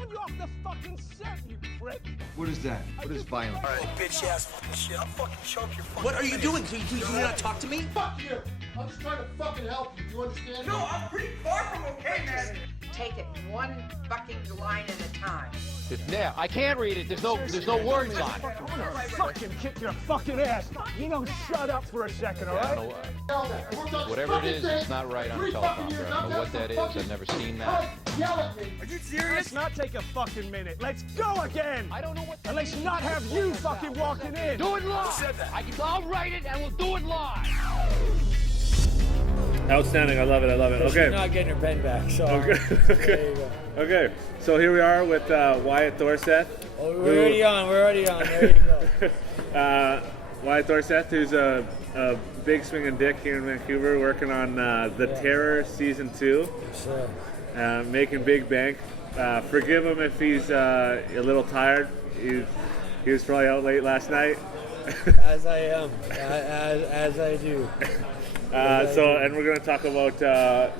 throwing you off the fucking set, you prick. What is that? What is violence? All right, bitch ass fucking shit. I'll fucking choke your fucking What are you face. doing? Do you not talk to me? Fuck you! I'm just trying to fucking help you. Do you understand? No, I'm pretty far from okay, man. Take it one fucking line at a time. Yeah, I can't read it. There's no words on it. I'm gonna fucking kick your fucking ass. You know, shut up for a second, all right? Whatever it is, it's not right on a teleprompter. I don't know what that is. I've never seen that. Yell at me. Are you serious? Let's not take a fucking minute. Let's go again. I don't know what. And let's not have you fucking walking in. Do it live. said that? I'll write it and we'll do it live. Outstanding. I love it. She's Okay. not getting her pen back, so Okay. there you go. Okay. So here we are with Wyatt Thorseth. Oh, we're already on. There you go. Wyatt Thorseth, who's a big swinging dick here in Vancouver, working on The Terror Season 2, So, making big bank. Forgive him if he's a little tired. He was probably out late last night. as I am, as I do. And we're going to talk about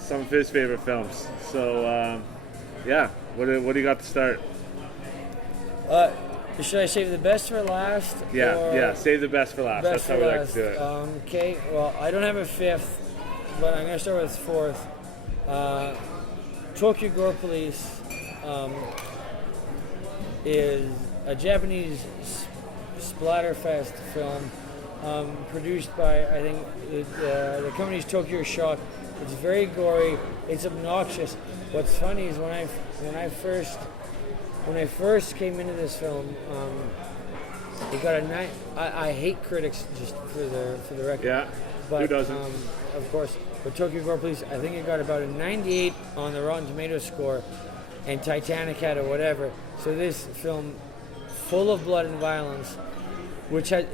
some of his favorite films. So, what do you got to start? Should I save the best for last? Yeah, save the best for last. That's how we like to do it. Okay, well, I don't have a fifth, but I'm going to start with fourth. Tokyo Gore Police is a Japanese splatterfest film produced by, I think, the company's Tokyo Shock. It's very gory. It's obnoxious. What's funny is when I first came into this film, it got a 9. I hate critics, just for the record. Yeah, but, who doesn't? Of course. But Tokyo Gore Police, I think it got about a 98 on the Rotten Tomatoes score, and Titanic had a whatever. So this film, full of blood and violence, which has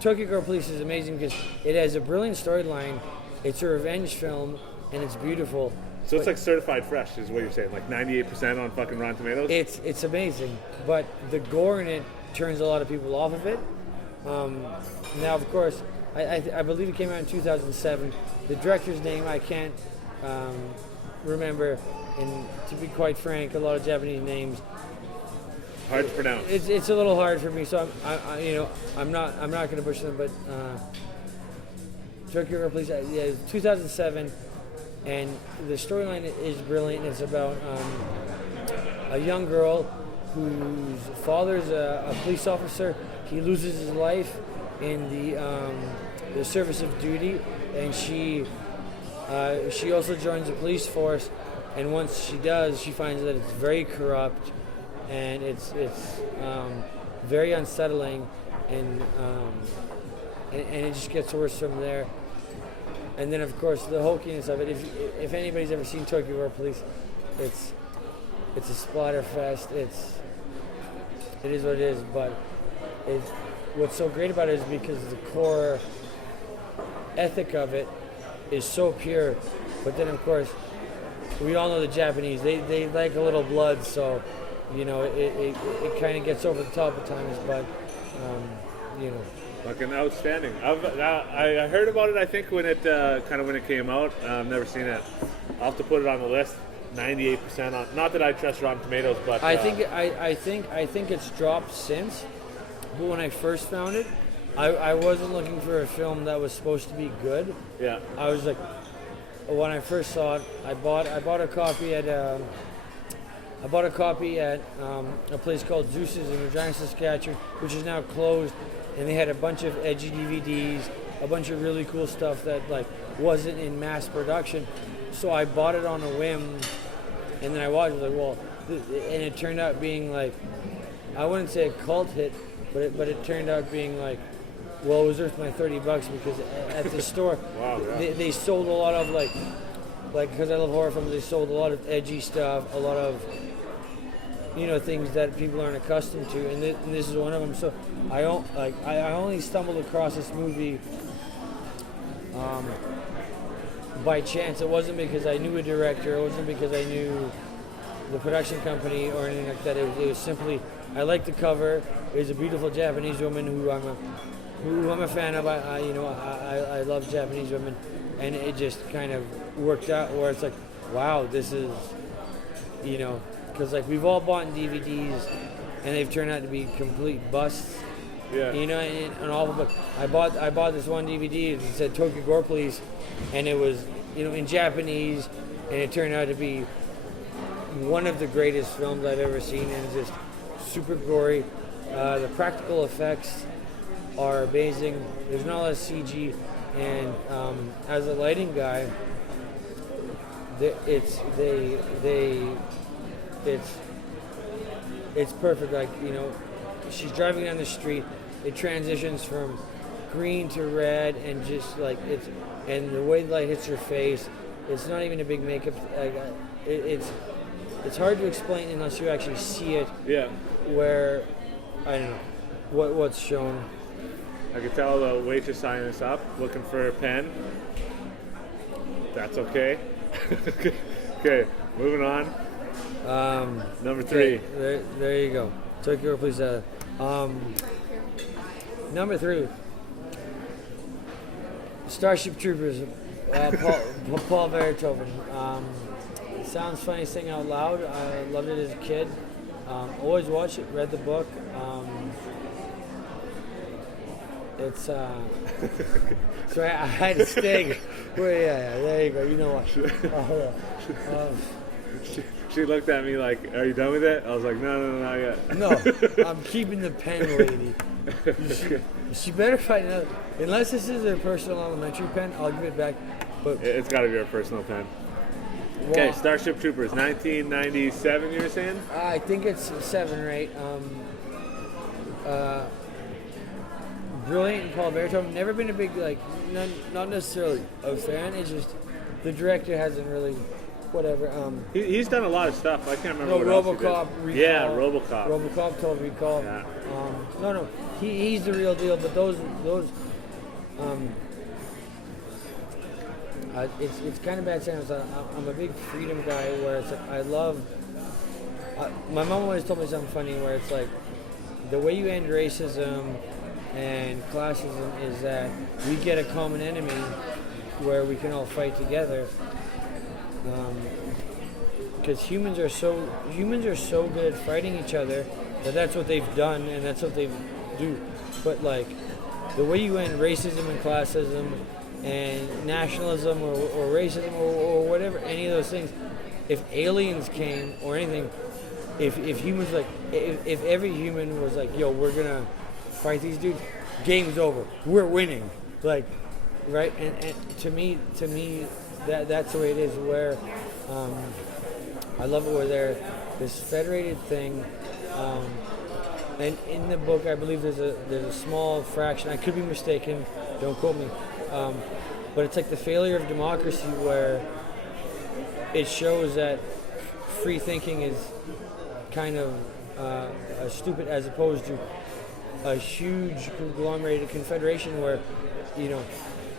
Tokyo Gore Police is amazing because it has a brilliant storyline. It's a revenge film, and it's beautiful. So it's like certified fresh, is what you're saying, like 98% on fucking Rotten Tomatoes? It's amazing, but the gore in it turns a lot of people off of it. Now, of course, I believe it came out in 2007. The director's name I can't remember, and to be quite frank, a lot of Japanese names hard to pronounce. It's a little hard for me, so I'm not going to push them. But Tokyo Gore Police, 2007. And the storyline is brilliant. It's about a young girl whose father's a police officer. He loses his life in the service of duty, and she also joins the police force. And once she does, she finds that it's very corrupt, and it's very unsettling, and it just gets worse from there. And then, of course, the hokiness of it. If anybody's ever seen Tokyo Gore Police, it's a splatterfest. It is what it is. But what's so great about it is because the core ethic of it is so pure. But then, of course, we all know the Japanese. They like a little blood, so it kind of gets over the top at times. But Fucking outstanding. I heard about it, I think, when it when it came out. I've never seen it. I'll have to put it on the list. 98% on. Not that I trust Rotten Tomatoes, but I think it's dropped since. But when I first found it, I wasn't looking for a film that was supposed to be good. Yeah. I was like, when I first saw it, I bought a copy at a place called Zeus's in Regina, Saskatchewan, which is now closed. And they had a bunch of edgy DVDs, a bunch of really cool stuff that wasn't in mass production. So I bought it on a whim, and then I watched it. And it turned out being I wouldn't say a cult hit, but it turned out being it was worth my $30 because at the store wow, yeah. they sold a lot of because I love horror films. They sold a lot of edgy stuff, a lot of things that people aren't accustomed to, and this is one of them. So I only stumbled across this movie by chance. It wasn't because I knew a director. It wasn't because I knew the production company or anything like that. It was simply I liked the cover. It was a beautiful Japanese woman who I'm a fan of. I love Japanese women, and it just kind of worked out where it's wow, this is because like we've all bought DVDs, and they've turned out to be complete busts. Yeah. You know, and all of it. I bought this one DVD that said Tokyo Gore Police, and it was, you know, in Japanese, and it turned out to be one of the greatest films I've ever seen, and it's just super gory. The practical effects are amazing. There's not a lot of CG, and as a lighting guy, it's perfect. Like, you know, she's driving down the street. It transitions from green to red, and just like and the way the light hits her face. It's not even a big makeup. Like, it's hard to explain unless you actually see it. Yeah. Where I don't know what's shown. I could tell the waitress signing us up, looking for a pen. That's okay. Okay, moving on. Number 3. There you go. Tokyo, please. Number 3. Starship Troopers. Paul Verhoeven. It sounds funny saying out loud. I loved it as a kid. Always watched it. Read the book. It's so I had to sting. Well, yeah, there you go. You know what? She looked at me like, "Are you done with it?" I was like, "No, not yet." No, I'm keeping the pen, lady. She better find out. Unless this is her personal elementary pen, I'll give it back. But It's got to be her personal pen. well, Okay, Starship Troopers, 1997. You were saying? I think it's 7 or 8. Brilliant, Paul Verhoeven. Never been a big, like, not necessarily a fan. It's just the director hasn't really, whatever. He's done a lot of stuff. I can't remember No, what else he RoboCop, did. Recall. Yeah, RoboCop. RoboCop, Total Recall. Yeah. No, he's the real deal. But those, it's kind of bad saying. I'm a big freedom guy, where it's like I love. My mom always told me something funny, where it's like the way you end racism and classism is that we get a common enemy where we can all fight together. Because humans are so good at fighting each other that's what they've done and that's what they do. But like the way you end racism and classism and nationalism or racism or whatever, any of those things, if aliens came or anything, if humans like if every human was like, yo, we're gonna fight these dudes, game's over, we're winning, like, right? And to me that's the way it is, where I love it, where they're this federated thing, and in the book I believe there's a small fraction, I could be mistaken, don't quote me, but it's like the failure of democracy, where it shows that free thinking is kind of stupid, as opposed to a huge conglomerated confederation where, you know,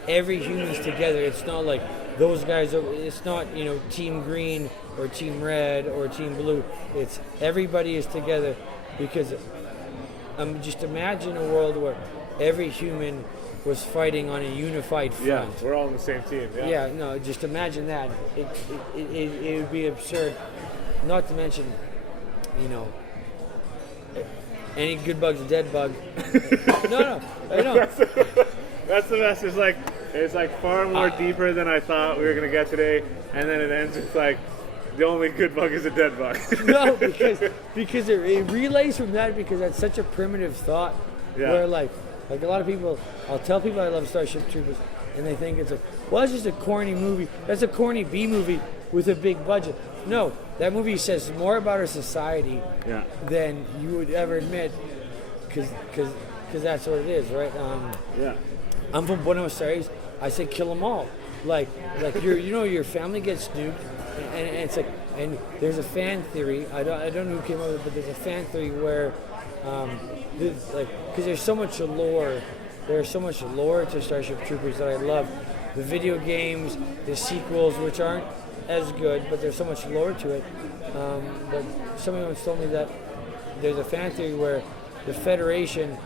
every human's together. It's not like those guys are, it's not, you know, team green or team red or team blue. It's everybody is together, because just imagine a world where every human was fighting on a unified front. Yeah, we're all on the same team. Yeah, no, just imagine that. It would be absurd. Not to mention, you know, any good bug's a dead bug. No, I know. That's the best. It's like far more deeper than I thought we were gonna get today, and then it ends with like the only good bug is a dead bug. No, because it relays from that, because that's such a primitive thought. Yeah. Where like a lot of people, I'll tell people I love Starship Troopers, and they think it's like, well, that's just a corny movie. That's a corny B movie with a big budget. No, that movie says more about our society than you would ever admit, because that's what it is, right? Yeah. I'm from Buenos Aires. I say kill them all. Like your family gets nuked, and it's like, and there's a fan theory. I don't know who came up with it, but there's a fan theory where, because there's so much lore. There's so much lore to Starship Troopers that I love. The video games, the sequels, which aren't as good, but there's so much lore to it. But somebody once told me that there's a fan theory where the Federation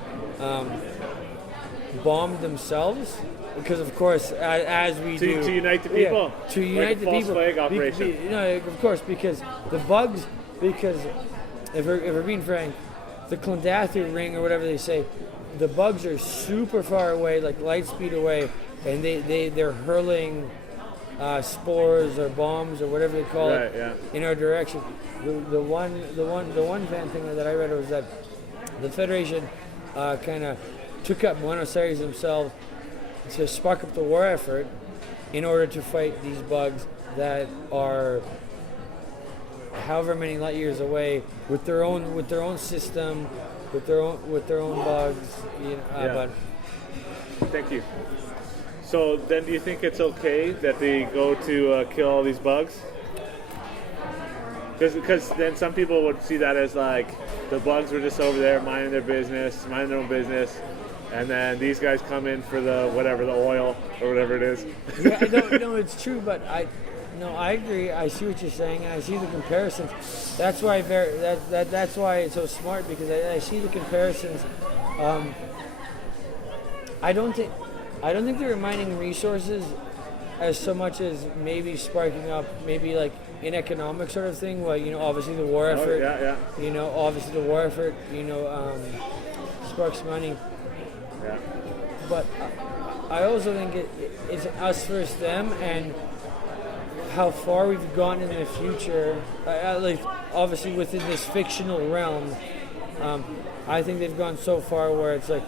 bombed themselves, because of course, as we do to unite the people, to unite like the false people. flag operation. No, of course, because the bugs because if we're being frank, the Clondathu ring or whatever they say, the bugs are super far away, like light speed away, and they're hurling spores or bombs or whatever they call it in our direction. The one fan thing that I read was that the Federation kind of took up Buenos Aires themselves to spark up the war effort in order to fight these bugs that are however many light years away with their own system, with their own bugs. But thank you. So then, do you think it's okay that they go to kill all these bugs? Because then some people would see that as like the bugs were just over there minding their own business, and then these guys come in for the oil or whatever it is. Yeah, I don't know, it's true, but I agree. I see what you're saying, and I see the comparisons. That's why that's why it's so smart, because I see the comparisons. I don't think they're mining resources as so much as maybe sparking up maybe like an economic sort of thing. Well, obviously the war effort. Obviously the war effort. Sparks money. Yeah. But I also think it's us versus them, and how far we've gone in the future. Like obviously within this fictional realm, I think they've gone so far where it's like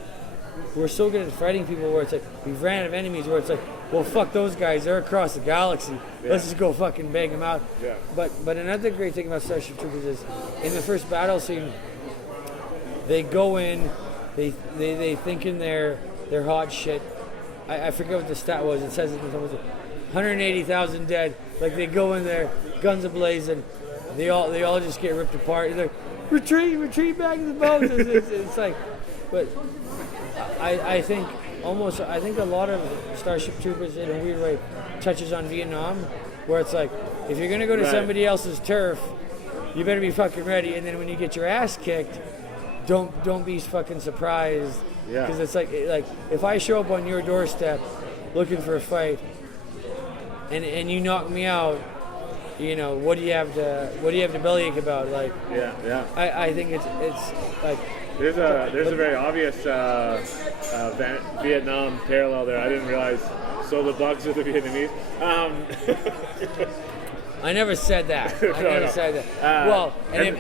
we're so good at fighting people where it's like we've ran out of enemies where it's like, well, fuck those guys, they're across the galaxy. Let's just go fucking bang them out. Yeah. But another great thing about Starship Troopers is in the first battle scene, they go in, they thinking they're hot shit. I forget what the stat was. It says it in someone's 180,000 dead. Like they go in there, guns ablazing. They all just get ripped apart. They're like, retreat back to the boats. It's like, but I think a lot of Starship Troopers in a weird way touches on Vietnam, where it's like if you're gonna go to somebody else's turf, you better be fucking ready. And then when you get your ass kicked, don't be fucking surprised. Because it's like if I show up on your doorstep looking for a fight, and you knock me out, what do you have to bellyache about? Like, I think it's like there's a very obvious Vietnam parallel there. I didn't realize. So the bugs are the Vietnamese. I never said that. Said that. Well, and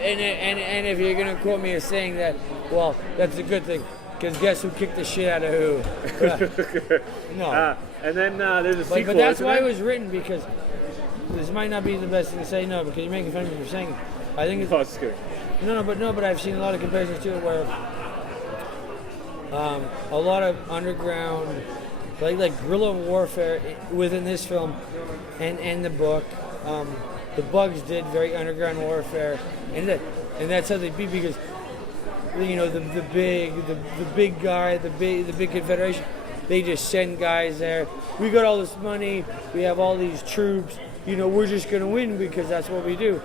if you're gonna quote me as saying that, well, that's a good thing. Because guess who kicked the shit out of who? No. And then there's a sequel. But that's why it was written, because this might not be the best thing to say, because you're making fun of me for saying it. I think it's... Oh, it's good. But I've seen a lot of comparisons to it where a lot of underground, like guerrilla warfare within this film and the book. The bugs did very underground warfare, and that's how they beat, because the big guy, the big Confederation, they just send guys there. We got all this money, we have all these troops, we're just gonna win because that's what we do.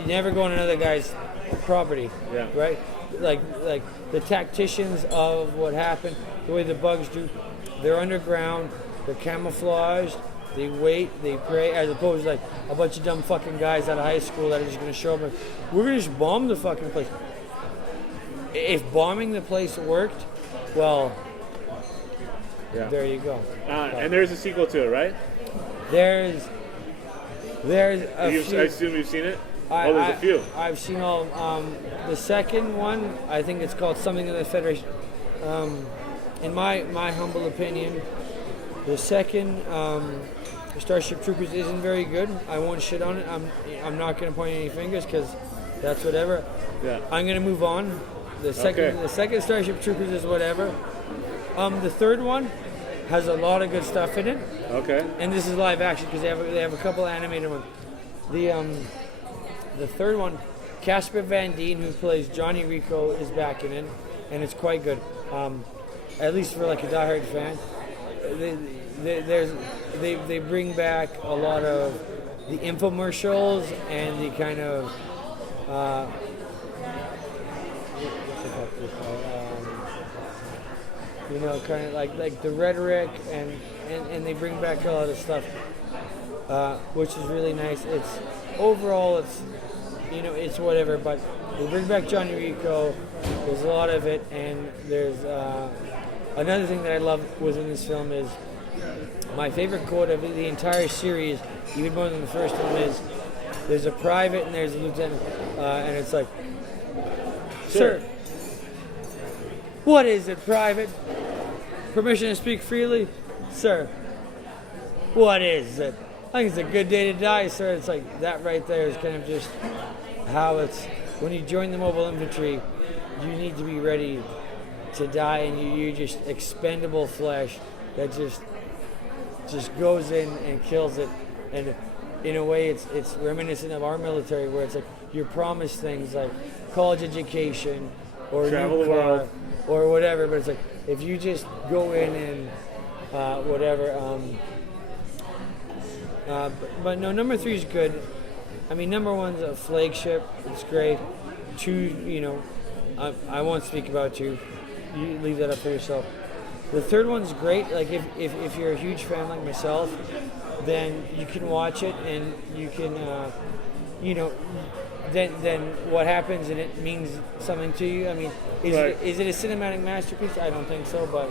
You never go on another guy's property, right? Like the tacticians of what happened, the way the bugs do, they're underground, they're camouflaged. They wait, they pray, as opposed to like a bunch of dumb fucking guys out of high school that are just going to show up and we're going to just bomb the fucking place. If bombing the place worked, well, there you go. And there's a sequel to it, right? There's a few. I assume you've seen it? There's a few. I've seen all. The second one, I think it's called Something in the Federation. In my humble opinion, the second Starship Troopers isn't very good. I won't shit on it. I'm not going to point any fingers because that's whatever. Yeah. I'm going to move on. The second Starship Troopers is whatever. The third one has a lot of good stuff in it. Okay. And this is live action because they have a couple animated ones. The third one, Casper Van Dien, who plays Johnny Rico, is back in it, and it's quite good. At least for like a diehard fan. They bring back a lot of the infomercials and the kind of kind of like the rhetoric and they bring back a lot of stuff, which is really nice. overall, it's it's whatever. But they bring back Johnny Rico. There's a lot of it, and there's another thing that I love within this film is my favorite quote of the entire series, even more than the first one, is there's a private and there's a lieutenant, and it's like, sir, what is it, private? Permission to speak freely? Sir, what is it? I think it's a good day to die, sir. It's like that right there is kind of just how it's, when you join the mobile infantry, you need to be ready to die, and you're just expendable flesh that just goes in and kills it. And in a way, it's reminiscent of our military, where it's like you're promised things like college education or travel a the new car world or whatever. But it's like if you just go in and whatever. But no, number 3 is good. I mean, number 1's a flagship. It's great. 2, I won't speak about 2. You leave that up for yourself. The 3rd one's great. Like if you're a huge fan like myself, then you can watch it and you can, then what happens and it means something to you. I mean, is it a cinematic masterpiece? I don't think so. But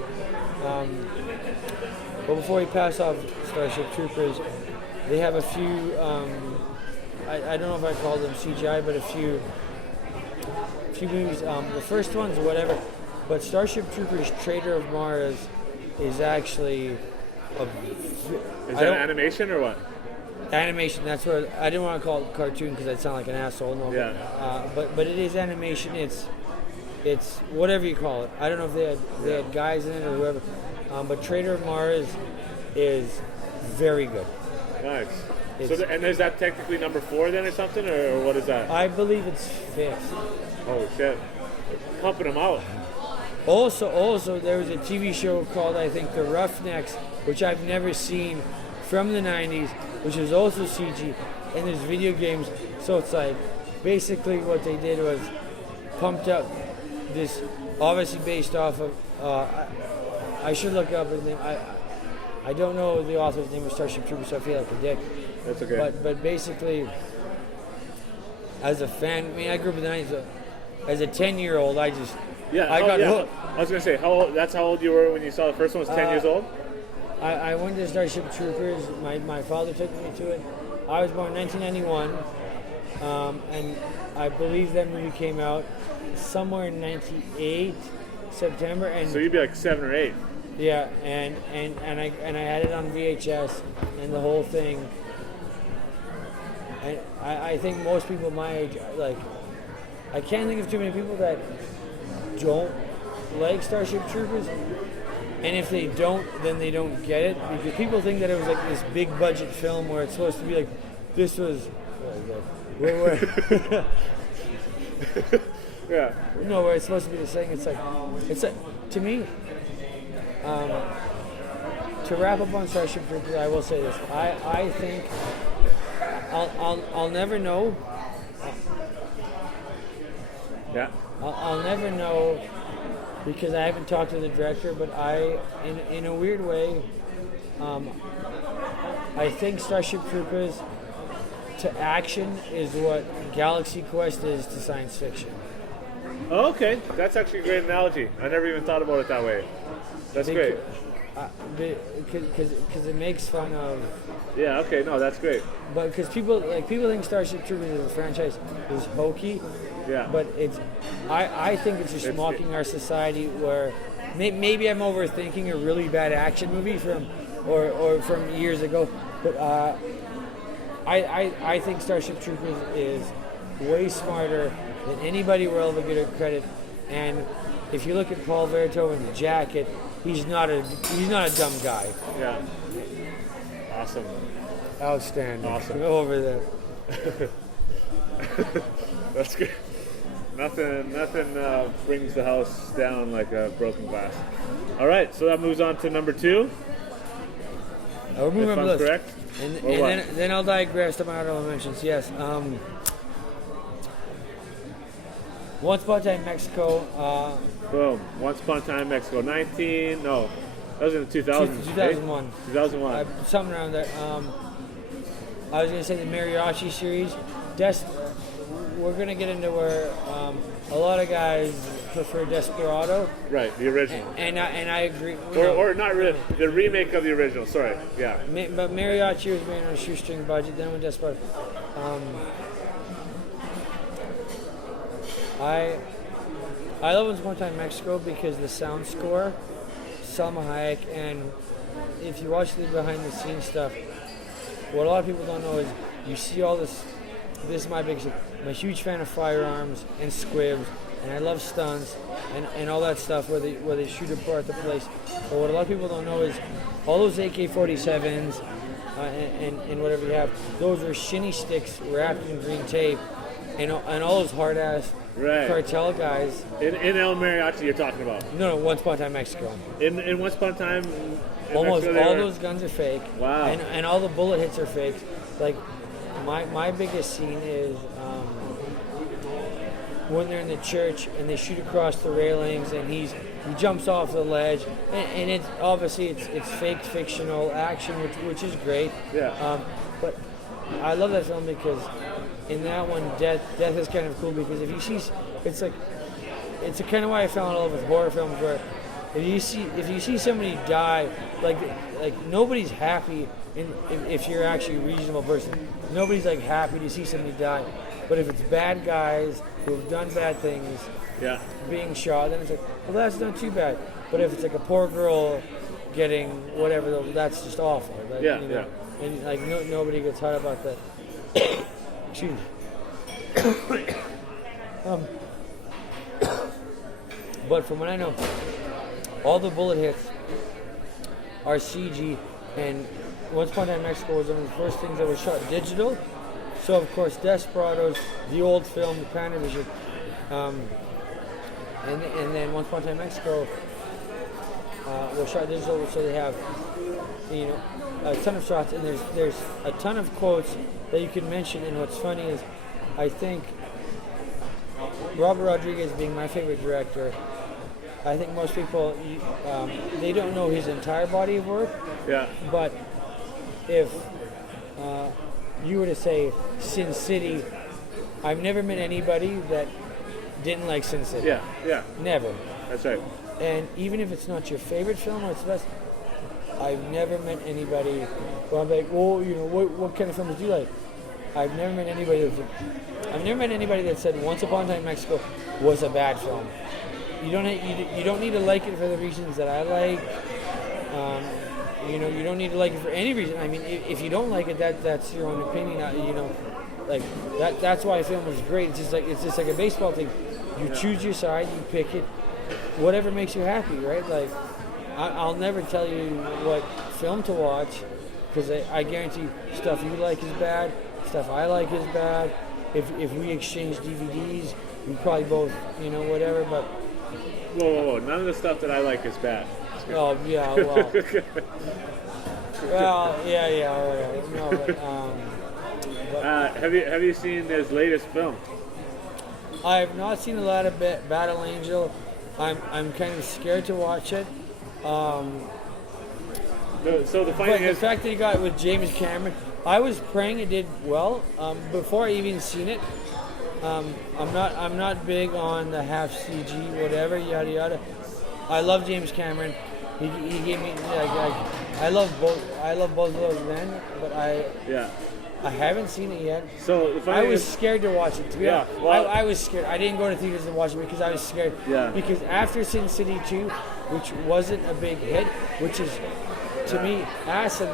before we pass off Starship Troopers, they have a few. I don't know if I call them CGI, but a few movies. The first one's whatever, but Starship Troopers: Traitor of Mars is actually Is that animation or what? Animation. That's what I didn't want to call it cartoon because I'd sound like an asshole. No, yeah. But it is animation. It's whatever you call it. I don't know if they had guys in it or whoever. But Traitor of Mars is very good. Nice. And is that technically number 4 then or something, or what is that? I believe it's 5th. Oh shit! Pumping them out. Also, there was a TV show called, I think, The Roughnecks, which I've never seen, from the 90s, which is also CG, and there's video games. So it's like, basically what they did was pumped up this, obviously based off of, I should look up his name. I don't know the author's name of Starship Troopers, so I feel like a dick. That's okay. But basically, as a fan, I mean, I grew up in the 90s. As a 10-year-old, I got hooked. I was going to say, that's how old you were when you saw the first one, was 10 years old? I went to Starship Troopers. My father took me to it. I was born in 1991, and I believe that movie came out somewhere in 98, September. And so you'd be like 7 or 8. Yeah, and I had it on VHS and the whole thing. And I think most people my age, like, I can't think of too many people that don't like Starship Troopers. And if they don't, then they don't get it, because people think that it was like this big budget film where it's supposed to be like, this was, yeah. No, where it's supposed to be this thing. It's like to me. To wrap up on Starship Troopers, I will say this: I think I'll never know. Yeah. I'll never know, because I haven't talked to the director, but in a weird way, I think Starship Troopers to action is what Galaxy Quest is to science fiction. Oh, okay, that's actually a great analogy. I never even thought about it that way. That's great. Because it makes fun of. Yeah. Okay. No, that's great. But because people think Starship Troopers as a franchise is hokey. Yeah. But I think it's just mocking our society, where maybe I'm overthinking a really bad action movie from years ago. But I think Starship Troopers is way smarter than anybody will ever get it credit. And if you look at Paul Verhoeven in the jacket, he's not a dumb guy. Yeah. Awesome. Outstanding. Awesome. Go over there. That's good. Nothing brings the house down like a broken glass. All right, so that moves on to number 2. We're moving on list. Correct. And then I'll digress to my honorable mentions. Yes. Once Upon a Time in Mexico. Boom. Once Upon a Time in Mexico. That was in the 2000s. 2001. 2001. Something around there. I was gonna say the mariachi series. We're gonna get into where a lot of guys prefer Desperado. Right, the original. And I agree. Or not really, the remake of the original. Sorry, yeah. But mariachi was made on a shoestring budget. Then with Desperado, I love Once Upon a Time in Mexico because the sound score, Salma Hayek, and if you watch the behind the scenes stuff, what a lot of people don't know is you see all this. This is my biggest thing. I'm a huge fan of firearms and squibs, and I love stunts and all that stuff where they shoot apart the place. But what a lot of people don't know is all those AK-47s and whatever you have, those are shinny sticks wrapped in green tape, and all those hard ass cartel guys. In El Mariachi, you're talking about? No, Once Upon a Time in Mexico. In Once Upon a Time, almost Mexico, all those guns are fake. Wow. And all the bullet hits are fake. Like my biggest scene is when they're in the church and they shoot across the railings and he jumps off the ledge, and it's obviously it's fake fictional action, which is great. Yeah. But I love that film because in that one, death is kind of cool because if you see, it's kind of why I fell in love with horror films where if you see somebody die, like nobody's happy if you're actually a reasonable person. Nobody's like happy to see somebody die. But if it's bad guys who have done bad things, being shot, then it's like, well, that's not too bad. But if it's like a poor girl getting whatever, that's just awful. Like, you know? And like nobody gets hot about that. Excuse me. But from what I know, all the bullet hits are CG, and Once Upon a Time in Mexico was one of the first things that was shot digital. So of course, Desperados, the old film, the Panavision, and then Once Upon a Time in Mexico was shot digital. So they have, a ton of shots, and there's a ton of quotes that you can mention. And what's funny is, I think Robert Rodriguez being my favorite director, I think most people they don't know his entire body of work. Yeah. But if you were to say Sin City, I've never met anybody that didn't like Sin City. Yeah. Never. That's right. And even if it's not your favorite film or it's the best, I've never met anybody where I'm like, well, what kind of films do you like? I've never met anybody that said Once Upon a Time in Mexico was a bad film. You don't need to like it for the reasons that I like. You don't need to like it for any reason. I mean, if you don't like it, that's your own opinion. Like that's why film is great. It's just like a baseball thing. You choose your side, you pick it, whatever makes you happy, right? Like I'll never tell you what film to watch because I guarantee stuff you like is bad, stuff I like is bad. If we exchange DVDs, we probably both, whatever. But whoa! None of the stuff that I like is bad. Oh yeah, well. Well, yeah. No, but have you seen his latest film? I have not seen a lot of Battle Angel. I'm kind of scared to watch it. So the funny thing is, the fact that he got it with James Cameron, I was praying it did well. Before I even seen it, I'm not big on the half CG, whatever, yada yada. I love James Cameron. He gave me I love both of those men, but I haven't seen it yet. So the funny I was scared to watch it. I was scared. I didn't go to theaters to watch it because I was scared. Yeah. Because after Sin City 2, which wasn't a big hit, which is to me awesome.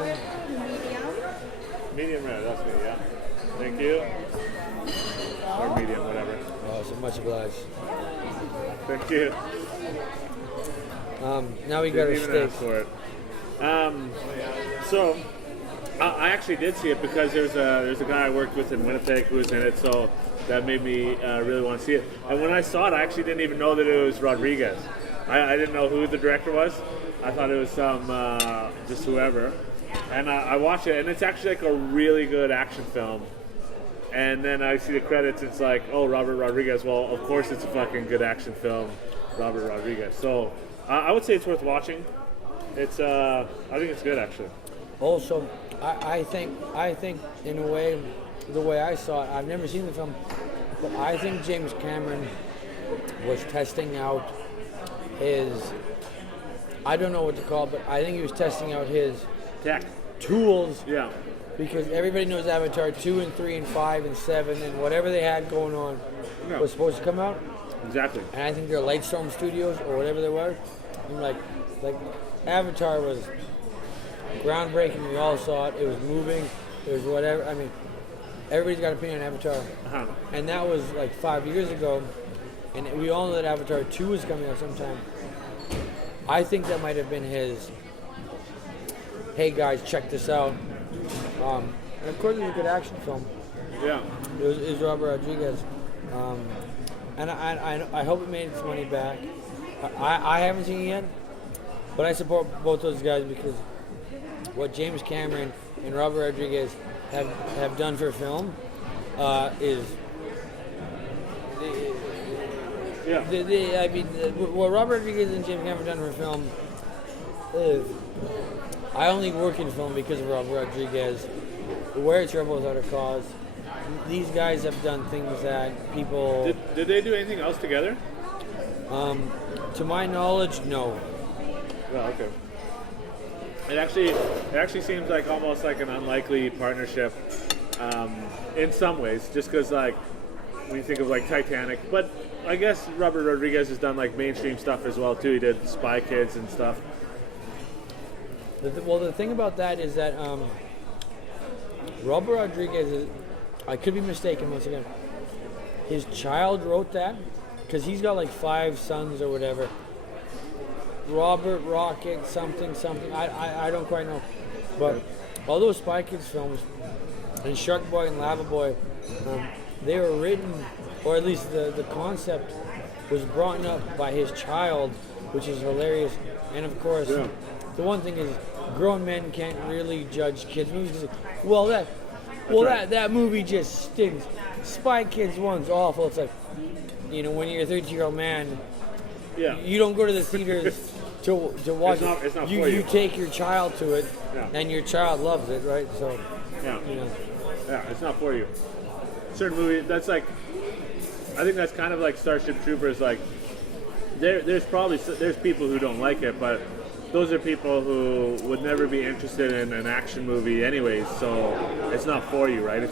Medium rare, that's me. Yeah. Thank you. Or medium, whatever. Oh, so much obliged. Thank you. Now we got our Didn't even steak. ask for it. So I actually did see it because there's a guy I worked with in Winnipeg who was in it, so that made me really want to see it. And when I saw it, I actually didn't even know that it was Rodriguez. I didn't know who the director was. I thought it was some just whoever. And I watched it, and it's actually like a really good action film. And then I see the credits, it's like, oh, Robert Rodriguez. Well, of course it's a fucking good action film, Robert Rodriguez. So I would say it's worth watching. It's I think it's good, actually. also, I think in a way, the way I saw it, I've never seen the film, but I think James Cameron was testing out his, I don't know what to call it, but I think he was testing out his Tech. tools. Yeah. Because everybody knows Avatar 2 and 3 and 5 and 7 and whatever they had going on was supposed to come out. Exactly. And I think they're Lightstorm Studios or whatever they were. And like Avatar was groundbreaking. We all saw it. It was moving. It was whatever. I mean, everybody's got an opinion on Avatar. Uh-huh. And that was like 5 years ago. And we all know that Avatar 2 is coming out sometime. I think that might have been his, hey guys, check this out. And of course, it was a good action film. Yeah. It was Robert Rodriguez. And I hope it made its money back. I haven't seen it yet, but I support both those guys because what James Cameron and Robert Rodriguez have done for film is... Yeah. I mean, what Robert Rodriguez and James Cameron have done for film is... I only work in film because of Robert Rodriguez. Where It's Rebel Without a Cause. These guys have done things that people... Did they do anything else together? To my knowledge, no. Oh, okay. It actually seems like almost like an unlikely partnership in some ways, just because like when you think of like Titanic, but I guess Robert Rodriguez has done like mainstream stuff as well too. He did Spy Kids and stuff. Well, the thing about that is that Robert Rodriguez is, I could be mistaken once again, his child wrote that because he's got like 5 sons or whatever. Robert Rocket something I don't quite know, but all those Spy Kids films and Shark Boy and Lava Boy, they were written, or at least the concept was brought up by his child, which is hilarious. And of course, the one thing is grown men can't really judge kids movies. That movie just stinks. Spy Kids 1's awful. It's like, you know, when you're a 13-year-old man, you don't go to the theaters to watch it. It's not for you take your child to it, and your child loves it, right? So, you know. Yeah, it's not for you. Certain movie that's like, I think that's kind of like Starship Troopers. Like, there's people who don't like it, but those are people who would never be interested in an action movie anyways. So it's not for you, right? It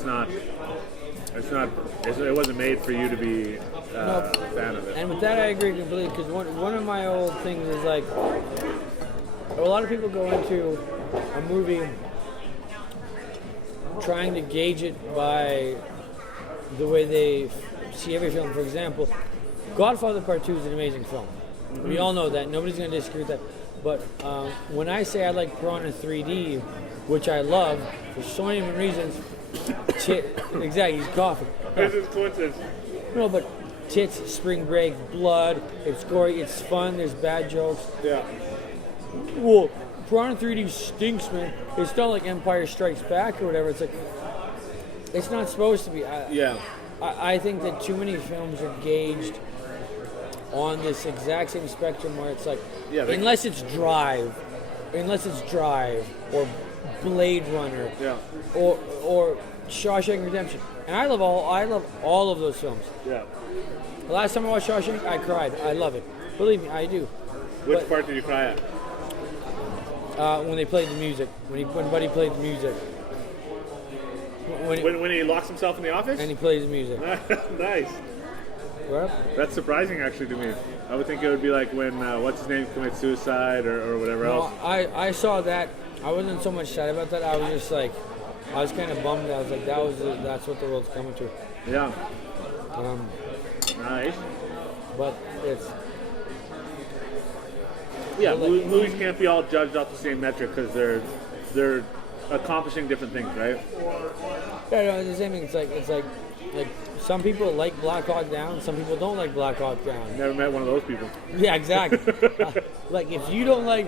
wasn't made for you to be a fan of it. And with that, I agree completely. Because one of my old things is like, a lot of people go into a movie trying to gauge it by the way they see every film. For example, Godfather Part 2 is an amazing film. Mm-hmm. We all know that. Nobody's going to disagree with that. But when I say I like Piranha 3D, which I love for so many different reasons, exactly, he's coughing. This is coincidence. No, but tits, spring break, blood, it's gory, it's fun, there's bad jokes. Yeah. Well, Piranha 3D stinks, man. It's not like Empire Strikes Back or whatever. It's like, it's not supposed to be. I think that too many films are gauged on this exact same spectrum where it's like, unless it's Drive, or Blade Runner, or Shawshank Redemption, and I love all of those films. Yeah. The last time I watched Shawshank, I cried. I love it. Believe me, I do. Which part did you cry at? When they played the music, when Buddy played the music. When he locks himself in the office? And he plays the music. Nice. What? That's surprising, actually, to me. I would think it would be like when what's his name commits suicide or whatever else. I saw that. I wasn't so much sad about that. I was just like, I was kind of bummed. I was like, that's what the world's coming to. Yeah. Nice. But it's. Yeah, movies can't be all judged off the same metric because they're accomplishing different things, right? Yeah, no, it's the same thing. It's like some people like Black Hawk Down, some people don't like Black Hawk Down. Never met one of those people. Yeah, exactly. Like if you don't like,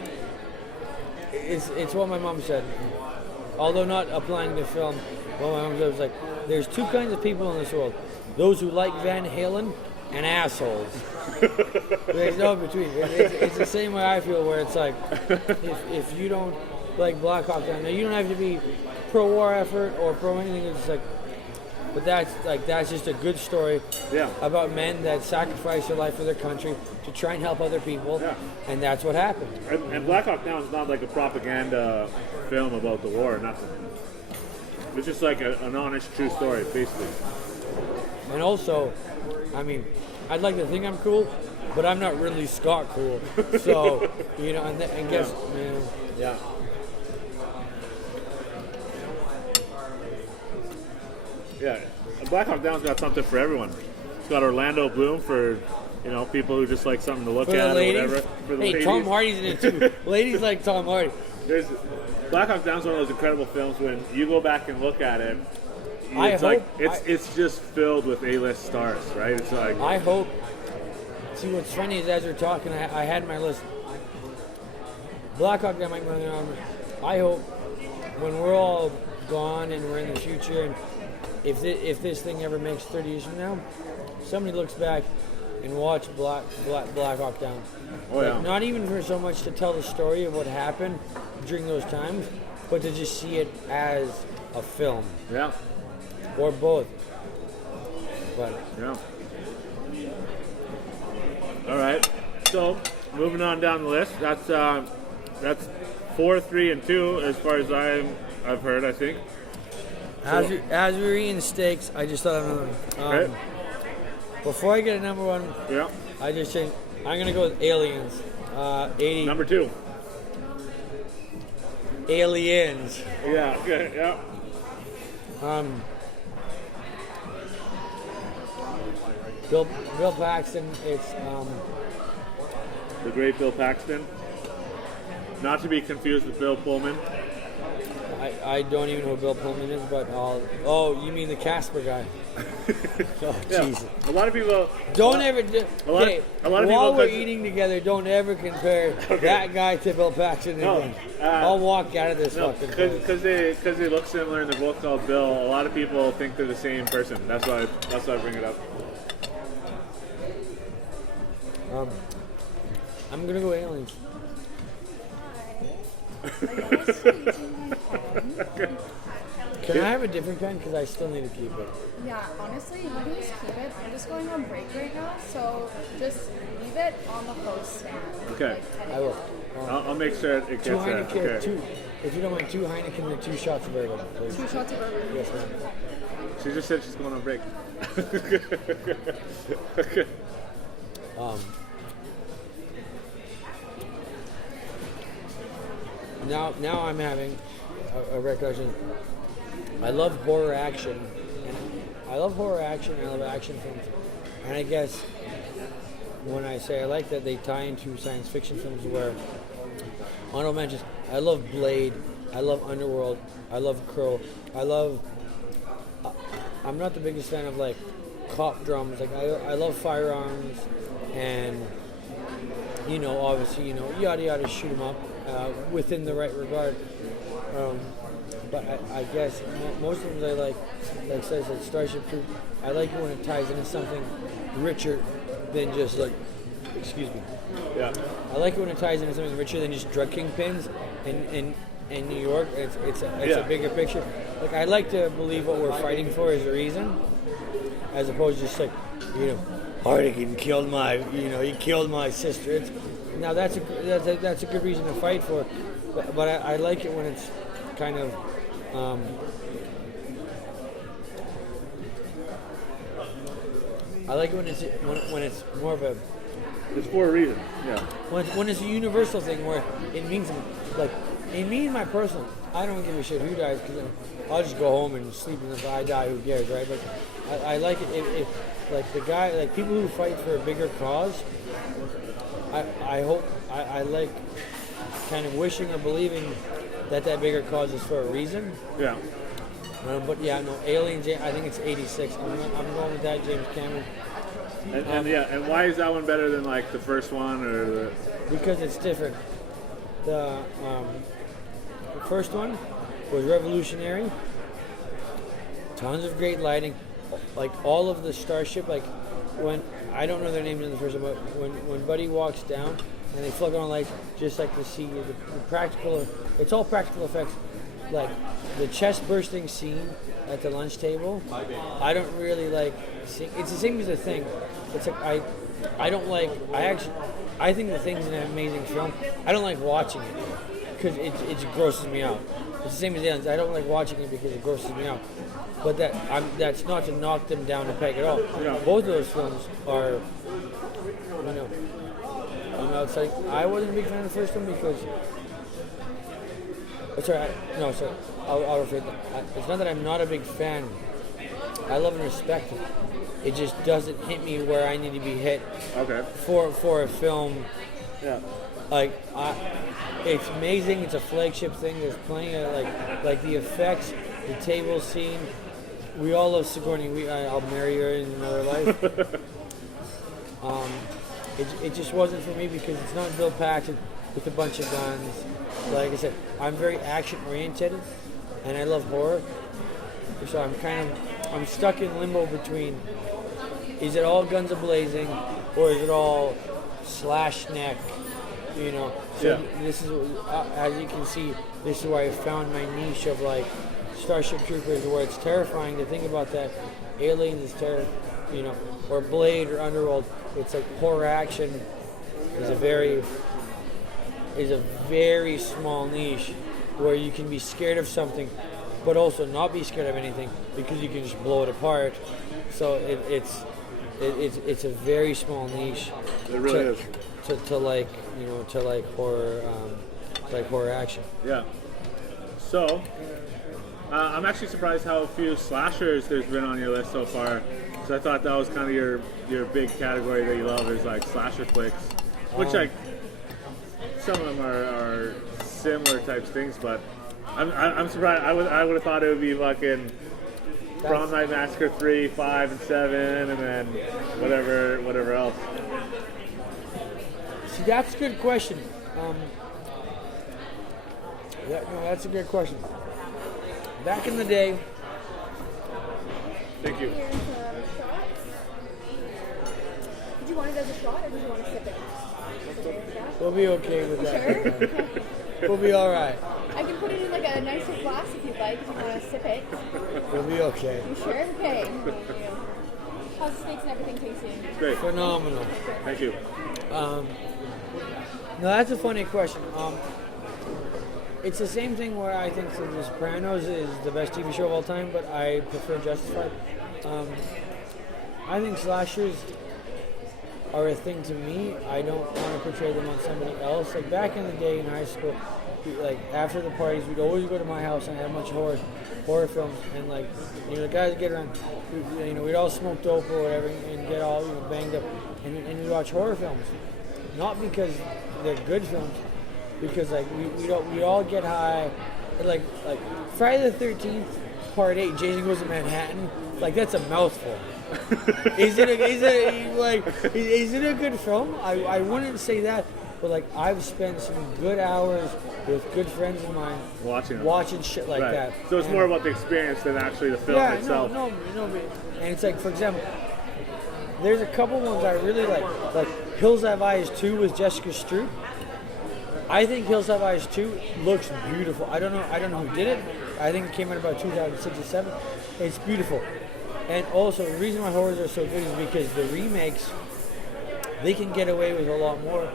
it's what my mom said. Although not applying to film, what my mom said was like, there's 2 kinds of people in this world: those who like Van Halen and assholes. There's no between. It's the same way I feel, where it's like, if you don't like Black Hawk Down. Now you don't have to be pro-war effort or pro anything. It's just like, but that's just a good story about men that sacrifice their life for their country to try and help other people, and that's what happened. And Black Hawk Down is not like a propaganda film about the war or nothing. It's just like an honest, true story, basically. And also, I mean, I'd like to think I'm cool, but I'm not Ridley Scott cool. So, you know, and guess, man. Yeah. Yeah. Black Hawk Down's got something for everyone. It's got Orlando Bloom for, you know, people who just like something to look at or whatever. For the ladies. Tom Hardy's in it too. Ladies like Tom Hardy. Black Hawk Down's one of those incredible films when you go back and look at it. It's just filled with A-list stars, right? It's like I hope. See, what's funny is as we're talking, I had my list. Black Hawk Down might be on. I hope when we're all gone and we're in the future, and if this thing ever makes 30 years from now, somebody looks back and watch Black Hawk Down. Oh, yeah. Not even for so much to tell the story of what happened during those times, but to just see it as a film. Yeah. Or both. But yeah. All right. So moving on down the list, that's 4, 3, and 2 as far as I've heard. I think. As we were eating steaks, I just thought of another one. Okay. Before I get a number one, I just changed. I'm gonna go with Aliens. 80. Number 2. Aliens. Yeah. Okay. Yeah. Bill Paxton. It's the great Bill Paxton. Not to be confused with Bill Pullman. I don't even know who Bill Pullman is, but oh, you mean the Casper guy? Oh, Jesus. A lot of people don't ever. A lot of while people we're eating together, don't ever compare that guy to Bill Paxton. No, I'll walk out of this fucking place. Because they look similar and they're both called Bill. A lot of people think they're the same person. That's why I bring it up. I'm gonna go Aliens. Can I have a different pen? Because I still need to keep it. Yeah, honestly, you can just keep it. I'm just going on break right now, so just leave it on the host stand. Okay. I will. I'll make sure it gets there. Okay. If you don't mind, 2 Heineken and 2 shots of bourbon, please. 2 shots of bourbon. Yes, ma'am. She just said she's going on break. Okay. Now I'm having a recollection. I love horror action. I love horror action and I love action films. And I guess when I say I like that, they tie into science fiction films where honorable mentions. I love Blade. I love Underworld. I love Crow. I'm not the biggest fan of like cop dramas. Like I love firearms and obviously yada yada, shoot 'em up within the right regard. But I guess most of them I like says that Starship Troopers. I like it when it ties into something richer than just like, excuse me. Yeah. I like it when it ties into something richer than just drug kingpins in New York. It's a bigger picture. Like I like to believe what we're fighting for is a reason, as opposed to just like, Hardigan killed he killed my sister. Now that's a good reason to fight for, but I like it when it's kind of I like it when it's more of a. It's for a reason. Yeah. When it's a universal thing where it means like in me and my personal, I don't give a shit who dies because I'll just go home and sleep, and if I die, who cares, right? But I like it if like the guy, like people who fight for a bigger cause. I hope I like kind of wishing or believing that bigger cause is for a reason. Yeah. But yeah, no, Aliens. I think it's 86. I'm going with that, James Cameron. And why is that one better than like the first one or the? Because it's different. The first one was revolutionary. Tons of great lighting, like all of the starship. Like when I don't know their names in the first one, but when Buddy walks down, and they flicker on lights just like the practical. It's all practical effects, like the chest bursting scene at the lunch table. I don't really like. It's the same as The Thing. It's like I don't like. I think The Thing's an amazing film. I don't like watching it because it grosses me out. It's the same as Aliens. I don't like watching it because it grosses me out. But that's not to knock them down a peg at all. Both of those films are, it's like I wasn't a big fan of the first one because. I'll refer to that. It's not that I'm not a big fan. I love and respect it. It just doesn't hit me where I need to be hit. Okay. For a film. Yeah. It's amazing. It's a flagship thing. There's plenty of like the effects, the table scene. We all love Sigourney. I'll marry her in another life. It just wasn't for me because it's not Bill Paxton with a bunch of guns. Like I said, I'm very action oriented, and I love horror. So I'm stuck in limbo between: is it all guns a blazing, or is it all slash neck? So this is, as you can see, this is where I found my niche of like Starship Troopers, where it's terrifying to think about that. Aliens is terrifying, or Blade or Underworld. It's like horror action is a very small niche where you can be scared of something, but also not be scared of anything because you can just blow it apart. So it's a very small niche. It really is. To like horror, like horror action. Yeah. So, I'm actually surprised how few slashers there's been on your list so far. So I thought that was kind of your big category that you love is like slasher flicks, which like some of them are similar types things, but I'm surprised. I would have thought it would be fucking Prom Night Massacre 3, 5, and 7, and then whatever else. See, that's a good question. That's a good question. Back in the day. Thank you. Here's a shot. Did you want it as a shot or did you want to sip it? We'll be okay with that. Sure? Okay. We'll be all right. I can put it in like a nicer glass if you'd like, if you want to sip it. We'll be okay. You sure? Okay. How's the steaks and everything tasting? Great. Phenomenal. Thank you. No, that's a funny question. It's the same thing where I think The Sopranos is the best TV show of all time, but I prefer Justified. I think slashers are a thing to me. I don't want to portray them on somebody else. Like back in the day in high school, like after the parties, we'd always go to my house and have a bunch of horror films, and like the guys would get around, we'd all smoke dope or whatever and get all banged up, and we'd watch horror films, not because they're good films, because like we all get high, like Friday the 13th Part 8, Jason Goes to Manhattan, like that's a mouthful. Is it a good film? I wouldn't say that, but like I've spent some good hours with good friends of mine watching shit like that. So it's more about the experience than actually the film itself. No, and it's like, for example, there's a couple ones I really like Hills Have Eyes 2 with Jessica Stroup. I think Hills Have Eyes 2 looks beautiful. I don't know who did it. I think it came out about 2006 or 2007. It's beautiful. And also, the reason why horrors are so good is because the remakes, they can get away with a lot more,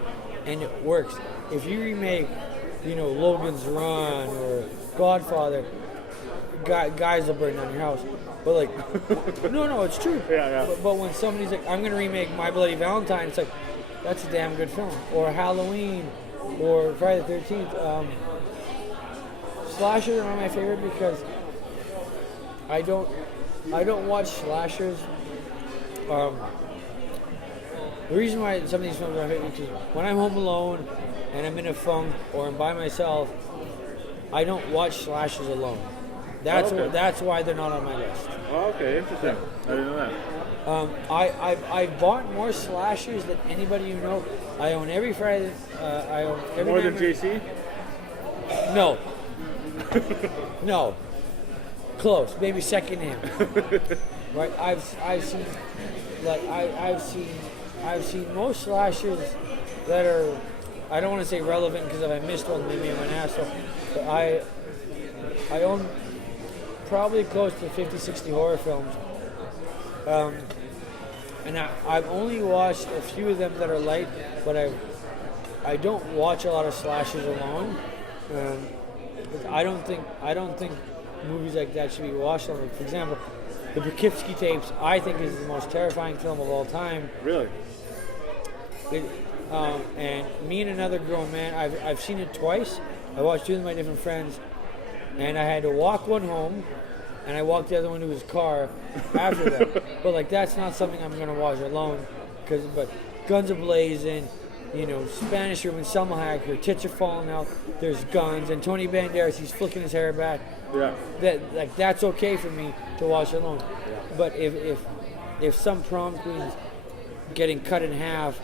and it works. If you remake, Logan's Run or Godfather, guys will burn down your house. But like, no, it's true. Yeah. But when somebody's like, I'm going to remake My Bloody Valentine, it's like, that's a damn good film. Or Halloween, or Friday the 13th. Slashers are not my favorite because I don't watch slashers. The reason why some of these films are my favorite is because when I'm home alone and I'm in a funk or I'm by myself, I don't watch slashers alone. That's why they're not on my list. Oh, okay, interesting. I didn't know that. I've bought more slashers than anybody you know. I own every Friday. I own every more than JC? No. No. Close. Maybe second him. Right. I've seen most slashers that are I don't want to say relevant because if I missed one, maybe I'm an asshole. But I own probably close to 50, 60 horror films. And I've only watched a few of them that are light, but I don't watch a lot of slashers alone. I don't think movies like that should be watched alone. For example, the Poughkeepsie tapes, I think, is the most terrifying film of all time. Really? And me and another grown man, I've seen it twice. I watched two of my different friends, and I had to walk one home, and I walked the other one to his car after that. But like, that's not something I'm gonna watch alone, but guns are blazing, Spanish Room and Selma Hayek, her tits are falling out, there's guns, and Tony Banderas, he's flicking his hair back. Yeah. That's okay for me to watch alone. Yeah. But if some prom queen's getting cut in half,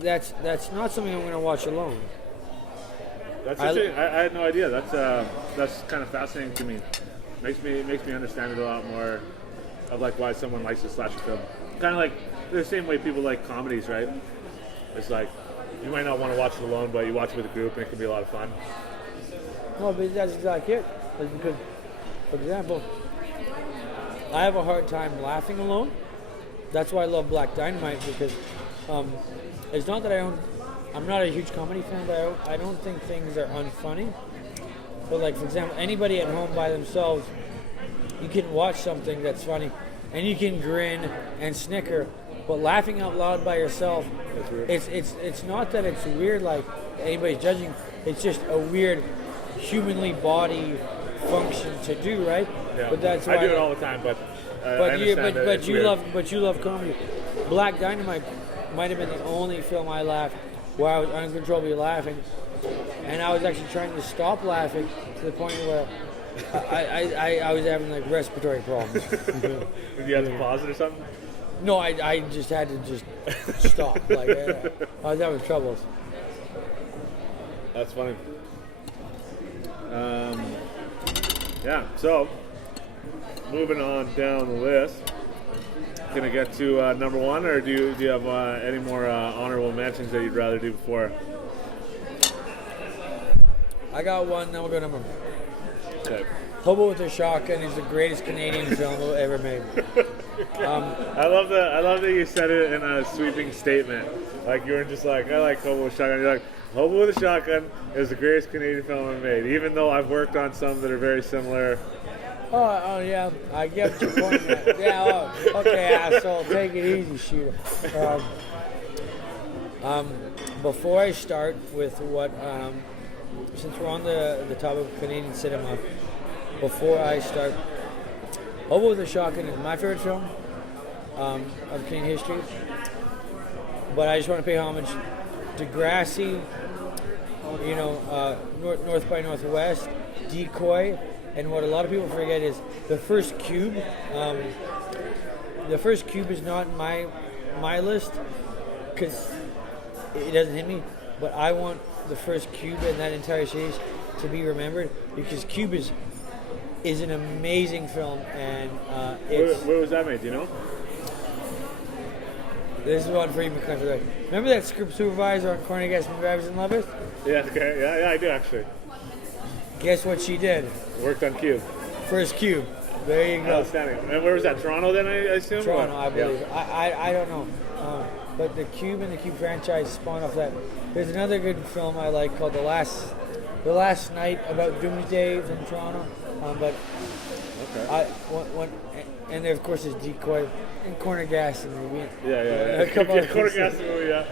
that's not something I'm gonna watch alone. That's interesting. I had no idea. That's kind of fascinating to me. Makes me understand it a lot more of why someone likes a slasher film. Kind of like the same way people like comedies, right? It's like you might not want to watch it alone, but you watch it with a group and it can be a lot of fun. No, but that's exactly it. It's because, for example, I have a hard time laughing alone. That's why I love Black Dynamite, because it's not that I'm not a huge comedy fan, but I don't think things are unfunny. But for example, anybody at home by themselves, you can watch something that's funny, and you can grin and snicker. But laughing out loud by yourself, it's not that it's weird like anybody's judging. It's just a weird humanly body function to do, right? Yeah. But that's why I do it all the time. But you love comedy. Black Dynamite might have been the only film I laughed where I was uncontrollably laughing, and I was actually trying to stop laughing to the point where I was having respiratory problems. Did you have to pause it or something? No, I just had to just stop. I was having troubles. That's funny. Yeah, so moving on down the list. Gonna get to number one, or do you have any more honorable mentions that you'd rather do before? I got one, then we'll go number one. Okay. Hobo with a Shotgun is the greatest Canadian film ever made. I love that you said it in a sweeping statement. You were just like, I like Hobo with a Shotgun. You're like, Hobo with a Shotgun is the greatest Canadian film ever made, even though I've worked on some that are very similar. Oh yeah, I get your point. Yeah, okay, asshole, take it easy, shooter. Before I start with what, since we're on the topic of Canadian cinema, before I start, Hobo with a Shotgun is my favorite film of Canadian history. But I just want to pay homage to Degrassi, North by Northwest, Decoy, and what a lot of people forget is the first Cube. The first Cube is not in my list because it doesn't hit me, but I want the first Cube in that entire series to be remembered because Cube is an amazing film, and where was that made? Do you know? This is one for you, McClellan. Remember that script supervisor on Corny Guest when I was in love with? Yeah, okay. Yeah, I do actually. Guess what she did? Worked on Cube. First Cube. There you go. Outstanding. And where was that? Toronto then, I assume? Toronto, I believe. Yeah. I don't know. But the Cube and the Cube franchise spawned off that. There's another good film I like called The Last Night about Doomsday from Toronto. But okay. And there of course is Decoy and Corner Gas in the movie. Yeah. A couple of Corner Gas in the movie, yeah.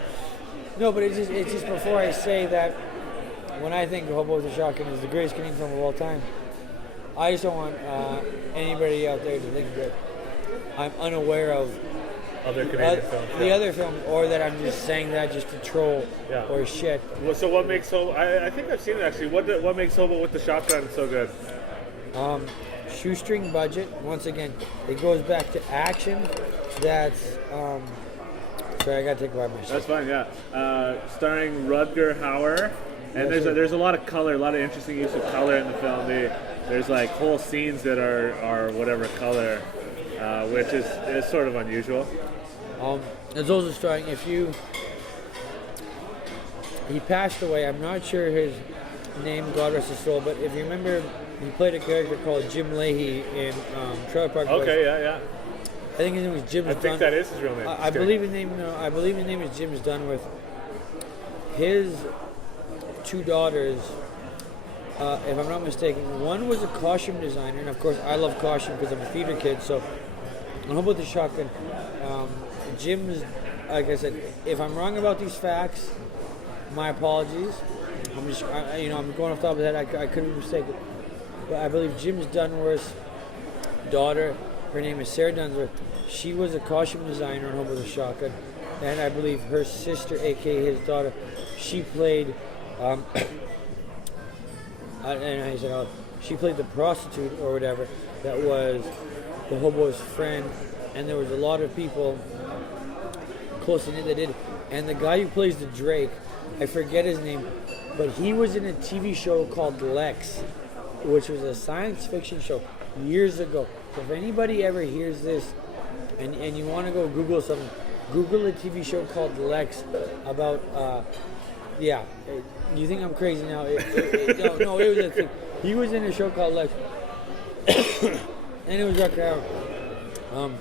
No, but it's just before I say that, when I think of Hobo with a Shotgun is the greatest Canadian film of all time, I just don't want anybody out there to think that I'm unaware of other Canadian films. The other films, or that I'm just saying that just to troll or shit. Well, so what makes Hobo? I think I've seen it actually. What makes Hobo with the Shotgun so good? Shoestring budget. Once again, it goes back to action. That's sorry, I gotta take a bite of my shit. That's fine. Yeah, starring Rutger Hauer. And there's a lot of color, a lot of interesting use of color in the film. There's whole scenes that are whatever color, which is sort of unusual. It's also starring, if you he passed away. I'm not sure his name, God rest his soul, but if you remember, he played a character called Jim Leahy in Trailer Park Boys. Okay, yeah. I think his name was Jim. I think that is his real name. I believe his name. No, I believe his name is Jim Dunworth. His two daughters, if I'm not mistaken, one was a costume designer, and of course I love costume because I'm a theater kid. So, on Hobo with the Shotgun, Jim's. Like I said, if I'm wrong about these facts, my apologies. I'm going off the top of the head. I could be mistaken, but I believe Jim Dunworth's daughter, her name is Sarah Dunsworth. She was a costume designer on Hobo with a Shotgun, and I believe her sister, aka his daughter, she played. She played the prostitute or whatever that was the hobo's friend, and there was a lot of people close in it that did. And the guy who plays the Drake, I forget his name, but he was in a TV show called Lex, which was a science fiction show years ago. So if anybody ever hears this and you want to go Google something, Google a TV show called Lex about, you think I'm crazy now? No, it was a thing. He was in a show called Lex, and it was Rucker Hauer.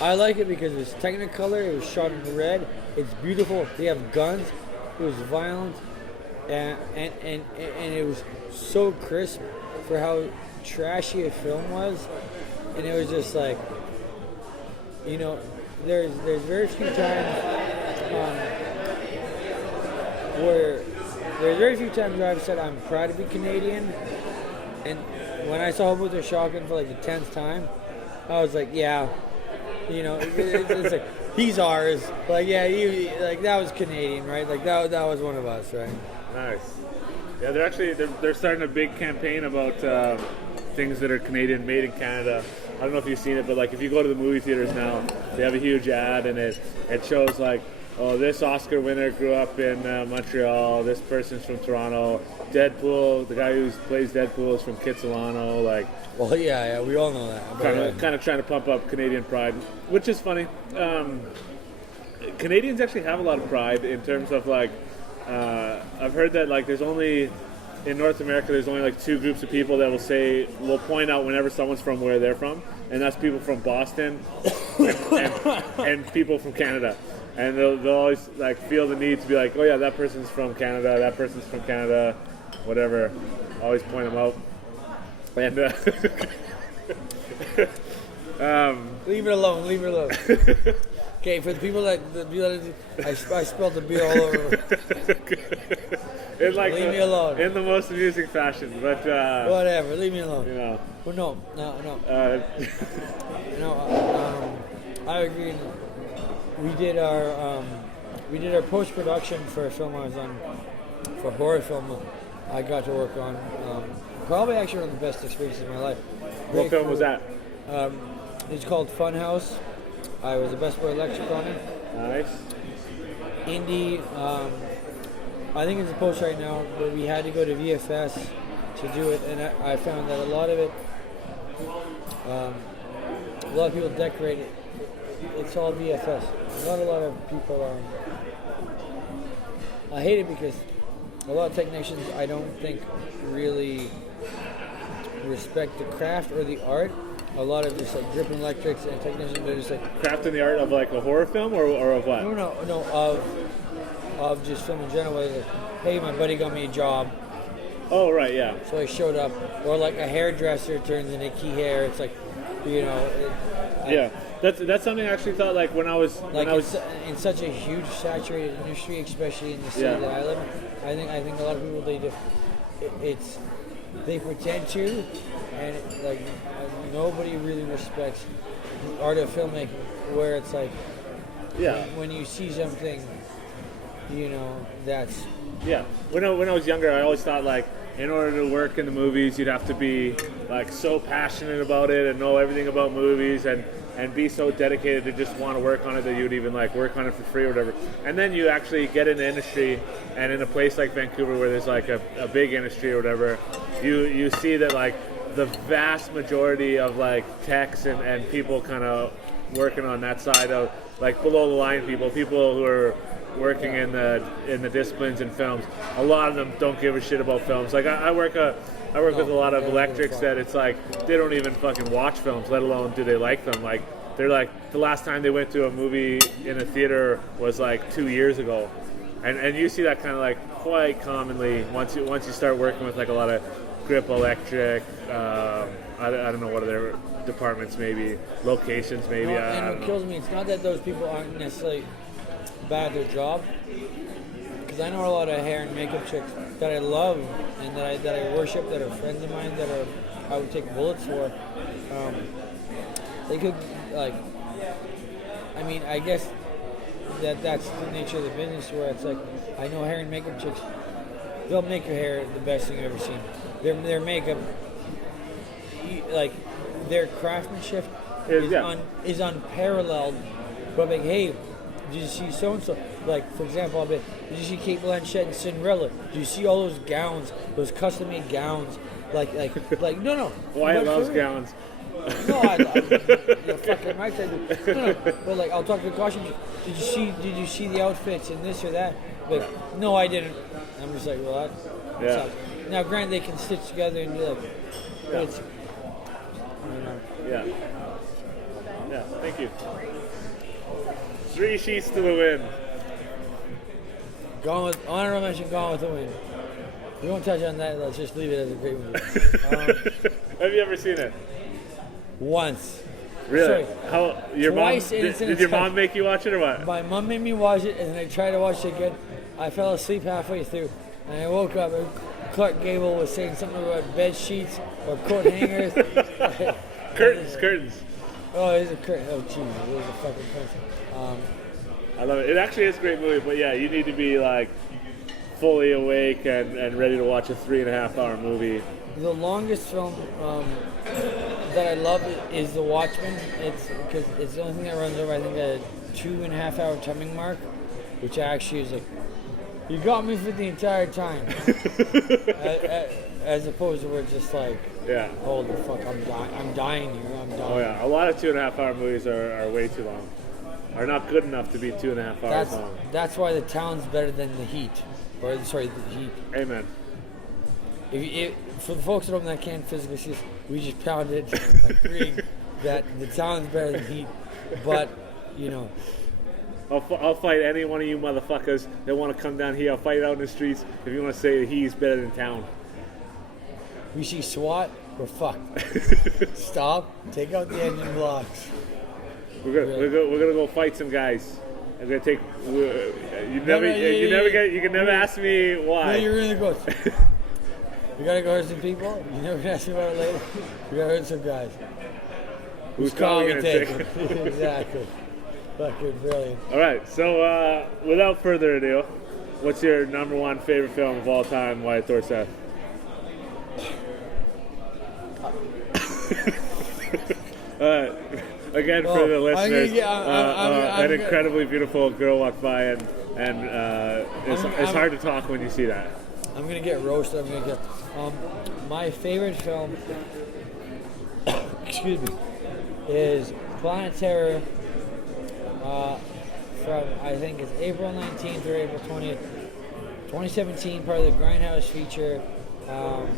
I like it because it was Technicolor, it was shot in red, it's beautiful, they have guns, it was violent, and it was so crisp for how trashy a film was, and it was just like, there's very few times where I've said I'm proud to be Canadian, and when I saw Hobo with a Shotgun for like the 10th time, I was like, yeah. It's like, he's ours. Like, yeah, that was Canadian, right? Like, that was one of us, right? Nice. Yeah, they're starting a big campaign about things that are Canadian, made in Canada. I don't know if you've seen it, but like if you go to the movie theaters now, they have a huge ad, and it shows like, oh, this Oscar winner grew up in Montreal. This person's from Toronto. Deadpool, the guy who plays Deadpool is from Kitsilano. Like, well, yeah, we all know that. Kind of trying to pump up Canadian pride, which is funny. Canadians actually have a lot of pride in terms of like, I've heard that like there's only in North America there's only like two groups of people that will point out whenever someone's from where they're from, and that's people from Boston and people from Canada. And they'll always like feel the need to be like, oh yeah, that person's from Canada, that person's from Canada, whatever. Always point them out. And leave it alone. Okay, for the people that I spilled the beer all over. Leave me alone. In the most amusing fashion, but whatever. Leave me alone. Well, no. I agree. We did our post-production for a film I was on, for a horror film I got to work on. Probably actually one of the best experiences of my life. What film was that? It's called Funhouse. I was the best boy electric on it. Nice. Indie. I think it's a post right now, but we had to go to VFS to do it, and I found that a lot of it, a lot of people decorate it. It's all VFS. Not a lot of people. I hate it because a lot of technicians I don't think really respect the craft or the art. A lot of just like dripping electrics and technicians are just like craft and the art of like a horror film or of what? No, of just film in general. Like, hey, my buddy got me a job. Oh right, yeah. So I showed up, or like a hairdresser turns into key hair. It's like, yeah. That's something I actually thought like when I was in such a huge saturated industry, especially in the city that I live in. I think a lot of people they pretend to, and nobody really respects the art of filmmaking. Where it's like, when you see something, that's When I was younger, I always thought like in order to work in the movies, you'd have to be like so passionate about it and know everything about movies and be so dedicated to just want to work on it that you'd even like work on it for free or whatever. And then you actually get in the industry, and in a place like Vancouver where there's like a big industry or whatever, you see that like the vast majority of like techs and people kind of working on that side of like below the line people who are working in the disciplines in films, a lot of them don't give a shit about films. Like I work with a lot of electrics that it's like they don't even fucking watch films, let alone do they like them. Like they're like the last time they went to a movie in a theater was like 2 years ago, and you see that kind of like quite commonly once you start working with like a lot of grip electric. I don't know what other departments, maybe locations, maybe. No, and what kills me, it's not that those people aren't necessarily bad at their job, because I know a lot of hair and makeup chicks that I love and that I worship, that are friends of mine, that I would take bullets for. They could, like, I mean, I guess that's the nature of the business, where it's like, I know hair and makeup chicks, they'll make your hair the best thing you've ever seen. Their makeup, like, their craftsmanship is unparalleled. But like, hey, did you see so and so? Like, for example, did you see Kate Blanchett and Cinderella? Did you see all those gowns, those custom-made gowns? Like, no. Wyatt loves gowns. No, you're fucking right. I do. No. But like, I'll talk to the costume. Did you see the outfits and this or that? Like, no, I didn't. I'm just like, well, that sucks. Now, granted, they can stitch together and be like, but it's. I don't know. Yeah. Thank you. 3 sheets to the wind. Honorable mention, Gone with the Wind. We won't touch on that. Let's just leave it as a great movie. Have you ever seen it? Once. Really? Sorry. Did your mom make you watch it or what? My mom made me watch it, and I tried to watch it again. I fell asleep halfway through, and I woke up, and Clark Gable was saying something about bed sheets or coat hangers. Curtains. Oh, it is a curtain. Oh, Jesus, it is a fucking curtain. I love it. It actually is a great movie, but yeah, you need to be like fully awake and ready to watch a 3.5-hour movie. The longest film that I love is The Watchmen. It's because it's the only thing that runs over, I think, a 2.5-hour timing mark, which actually is like, you got me for the entire time. As opposed to where it's just like, holy fuck, I'm dying here. Oh yeah, a lot of 2.5-hour movies are way too long. Are not good enough to be 2.5 hours long. That's why The Town's better than The Heat. The Heat. Amen. For the folks at home that can't physically see us, we just pounded agreeing that The Town's better than Heat. But, you know. I'll fight any one of you motherfuckers that want to come down here. I'll fight out in the streets if you want to say that He's better than Town. We see SWAT, we're fucked. Stop, take out the engine blocks. We're gonna go fight some guys. I'm gonna take. You can never ask me why. No, you're really good. We gotta go hurt some people. You never gonna ask me about it later. We gotta hurt some guys. Who's call we take? Exactly. Fucking brilliant. All right. So without further ado, what's your number one favorite film of all time, Wyatt Thorseth? Again, for the listeners, an incredibly beautiful girl walked by, and it's hard to talk when you see that. I'm gonna get roasted. My favorite film, excuse me, is Planet Terror. From, I think it's April 19th or April 20th, 2017, part of the Grindhouse feature. I'm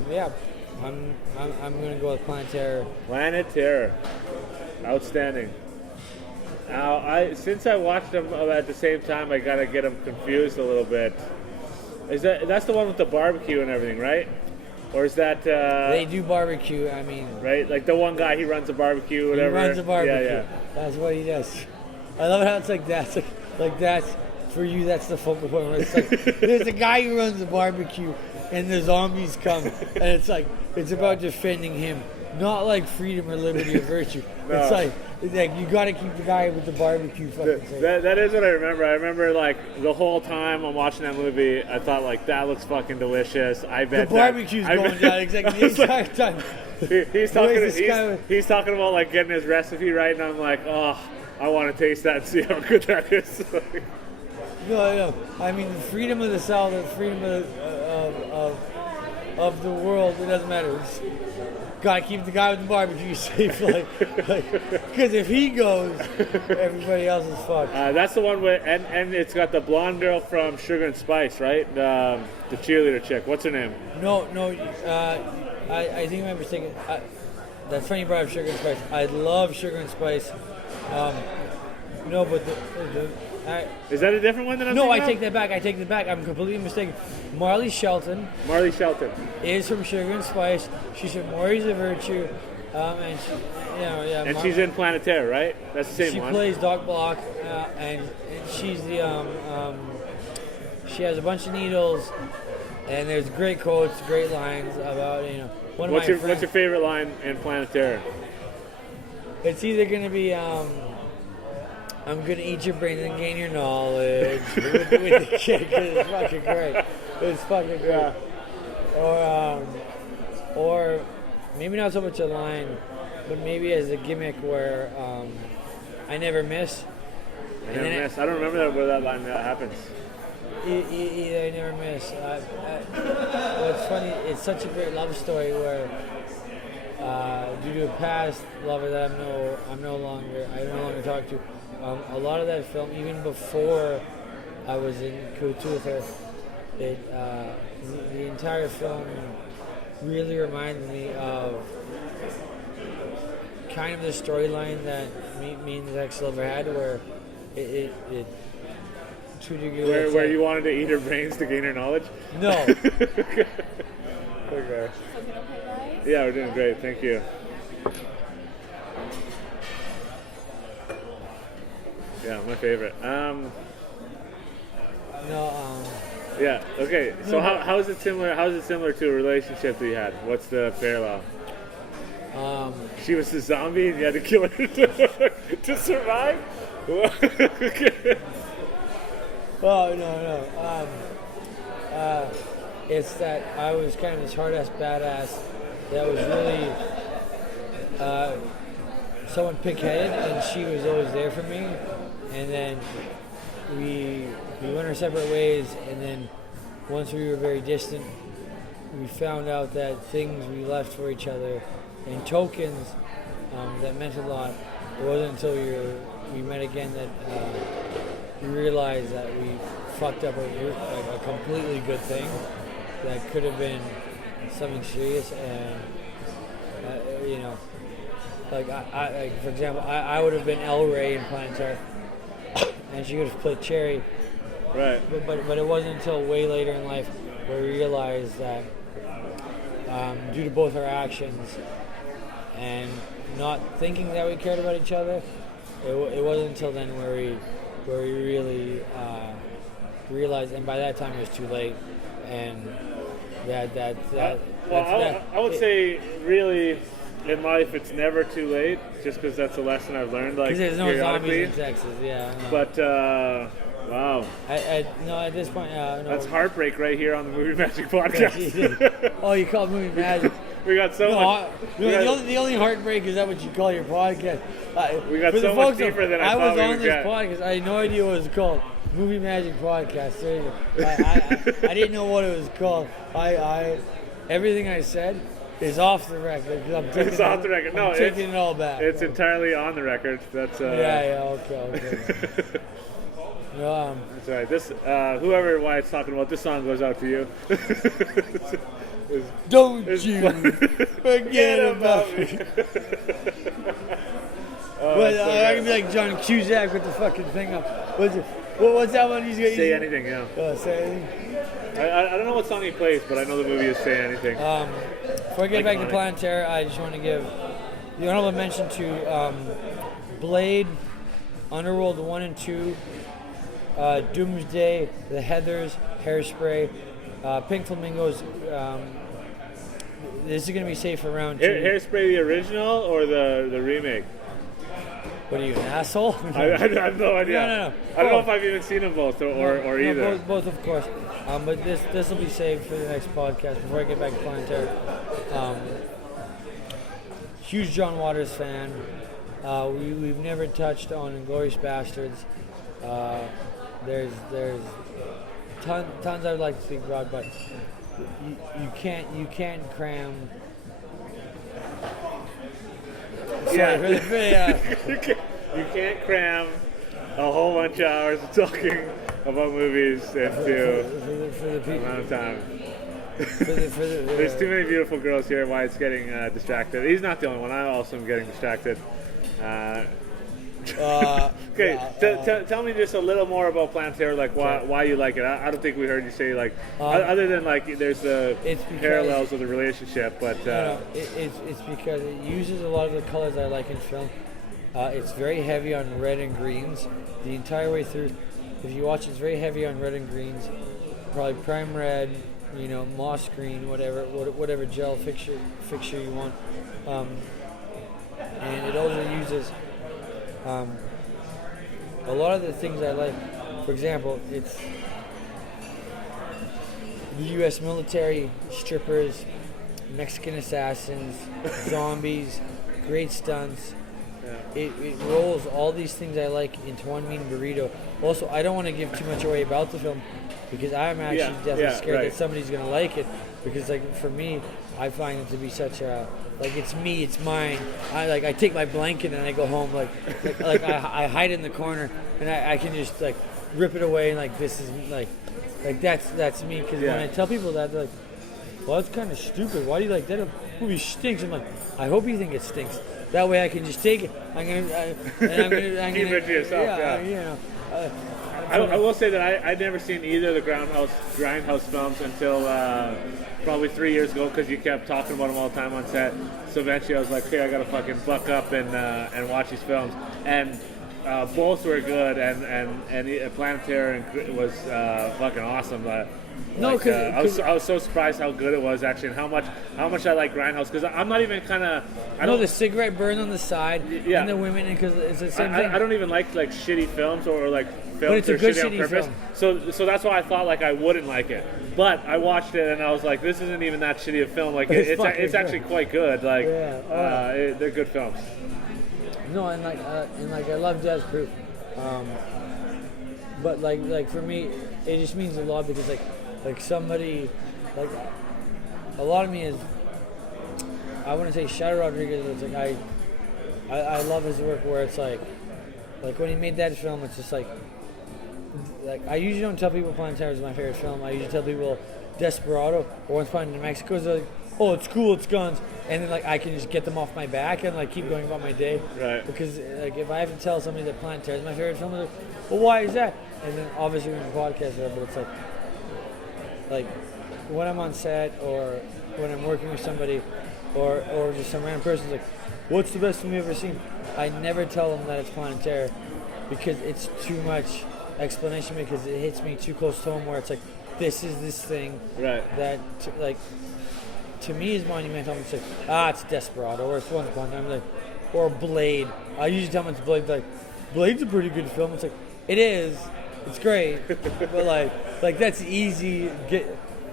gonna go with Planet Terror. Planet Terror, outstanding. Now, since I watched them at the same time, I gotta get them confused a little bit. That's the one with the barbecue and everything, right? Or is that they do barbecue? I mean, right? Like the one guy, he runs a barbecue, whatever. He runs a barbecue. Yeah. That's what he does. I love how it's like that's like that's for you. That's the focal point. Where it's like there's a guy who runs a barbecue, and the zombies come, and it's like it's about defending him, not like freedom or liberty or virtue. No. It's like you got to keep the guy with the barbecue. That is what I remember. I remember like the whole time I'm watching that movie, I thought like that looks fucking delicious. I bet the barbecue's going down exactly the entire time. He's talking about like getting his recipe right, and I'm like, oh, I want to taste that and see how good that is. No. I mean, the freedom of the South, the freedom of of the world. It doesn't matter. It's gotta keep the guy with the barbecue safe, because if he goes, everybody else is fucked. That's the one with, and it's got the blonde girl from Sugar and Spice, right? The cheerleader chick. What's her name? No. I think I'm mistaken. That's funny you brought up Sugar and Spice. I love Sugar and Spice. No, but is that a different one than I'm No, thinking I take that back. I'm completely mistaken. Marley Shelton is from Sugar and Spice. She's from Maury's a Virtue. And she, and she's in Planet Terror, right? That's the same one. She plays Doc Block, and she's the she has a bunch of needles, and there's great quotes, great lines about What's your favorite line in Planet Terror? It's either gonna be I'm gonna eat your brains and gain your knowledge with the chick. It's fucking great. It's fucking great. Or maybe not so much a line, but maybe as a gimmick where I never miss. I don't remember where that line happens. Either I never miss. What's funny, it's such a great love story where due to a past lover that I no longer talk to, a lot of that film, even before I was in cahoots with her, the entire film really reminds me of kind of the storyline that me and the ex-lover had, where it to a degree where you wanted to eat her brains to gain her knowledge? No. Okay. Okay, guys? Yeah, we're doing great. Thank you. Yeah, my favorite. Yeah. Okay. So how is it similar? How is it similar to a relationship that you had? What's the parallel? She was a zombie and you had to kill her to survive. Oh no. It's that I was kind of this hard-ass badass that was really somewhat pig-headed, and she was always there for me. And then we went our separate ways, and then once we were very distant, we found out that things we left for each other and tokens that meant a lot. It wasn't until we met again that we realized that we fucked up a completely good thing that could have been something serious. And I for example, I would have been El Rey in Planet Terror, and she would have played Cherry. Right. But it wasn't until way later in life where we realized that due to both our actions and not thinking that we cared about each other, it wasn't until then where we really realized, and by that time it was too late. And I would say really in life it's never too late, just because that's a lesson I've learned. Like, there's no zombies in Texas, yeah. But wow. No, at this point, no. That's heartbreak right here on the Movie Magic podcast. Oh, you call it Movie Magic? We got so much. The only heartbreak is that what you call your podcast. We got so much deeper than I thought we would get. I was on this podcast. I had no idea what it was called. Movie Magic Podcast. There you go. I didn't know what it was called. Everything I said is off the record. It's off the record. No, I'm taking it all back. It's entirely on the record. That's okay. That's right. This whoever Wyatt's talking about, this song goes out to you. Don't you forget about me. I can be like John Cusack with the fucking thing up. What's that one? Say anything, yeah. Say anything. I don't know what song he plays, but I know the movie is Say Anything. Before I get back to Planet Terror, I just want to give the honorable mention to Blade, Underworld 1 and 2, Doomsday, The Heathers, Hairspray, Pink Flamingos. This is going to be safe for round 2. Hairspray the original or the remake? What are you, an asshole? I have no idea. No. I don't know if I've even seen them both or either. Both of course. But this will be saved for the next podcast before I get back to Planet Terror. Huge John Waters fan. We've never touched on Inglourious Bastards. There's tons I would like to speak about, but you can't cram. Yeah. You can't cram a whole bunch of hours of talking about movies into for the people. amount of time. There's too many beautiful girls here. Wyatt's getting distracted. He's not the only one. I also am getting distracted. Okay, tell me just a little more about Planetary, like why you like it. I don't think we heard you say like other than like there's the parallels of the relationship, but it's because it uses a lot of the colors I like in film. It's very heavy on red and greens the entire way through. If you watch, it's very heavy on red and greens, probably prime red, moss green, whatever gel fixture you want, and it also uses a lot of the things I like. For example, it's the U.S. military, strippers, Mexican assassins, zombies, great stunts. It rolls all these things I like into one mean burrito. Also, I don't want to give too much away about the film because I'm actually definitely scared that somebody's going to like it. Because, like, for me, I find it to be such a, like, it's me, it's mine. I take my blanket and I go home, I hide in the corner and I can just, like, rip it away and, like, this is, like that's me. Because when I tell people that, they're like, well, that's kind of stupid. Why do you like that? Movie stinks. I'm like, I hope you think it stinks. That way I can just take it. I'm gonna keep it to yourself. I will say that I'd never seen either of the Grindhouse films until probably 3 years ago because you kept talking about them all the time on set. So eventually I was like, okay, I gotta fucking buck up and watch these films. And both were good, and Planetary was fucking awesome. I was so surprised how good it was actually, and how much I like Grindhouse because I'm not even kind of. I know the cigarette burn on the side, and the women, because it's the same thing. I don't even like shitty films or like films but it's that a are good shitty on purpose. Film. So that's why I thought like I wouldn't like it. But I watched it and I was like, this isn't even that shitty a film. Like it's actually quite good. Like they're good films. No, and I love Death Proof, but like for me, it just means a lot because like somebody, like a lot of me is, I wouldn't say Shadow Rodriguez. It's like I love his work where it's like when he made that film, it's just like I usually don't tell people Planetary is my favorite film. I usually tell people Desperado or Once Upon in New Mexico is like, oh, it's cool, it's guns, and then like I can just get them off my back and like keep going about my day. Right. Because like if I have to tell somebody that Planetary is my favorite film, they're like, well, why is that? And then obviously we're in a podcast, but it's like when I'm on set or when I'm working with somebody or just some random person's like, what's the best film you've ever seen? I never tell them that it's Planetary because it's too much explanation because it hits me too close to home where it's like, this is this thing that to me is monumental. I'm just like, it's Desperado or it's Once Upon a Time, like, or Blade. I usually tell them it's Blade. Like, Blade's a pretty good film. It's like, it is. It's great, but like that's easy.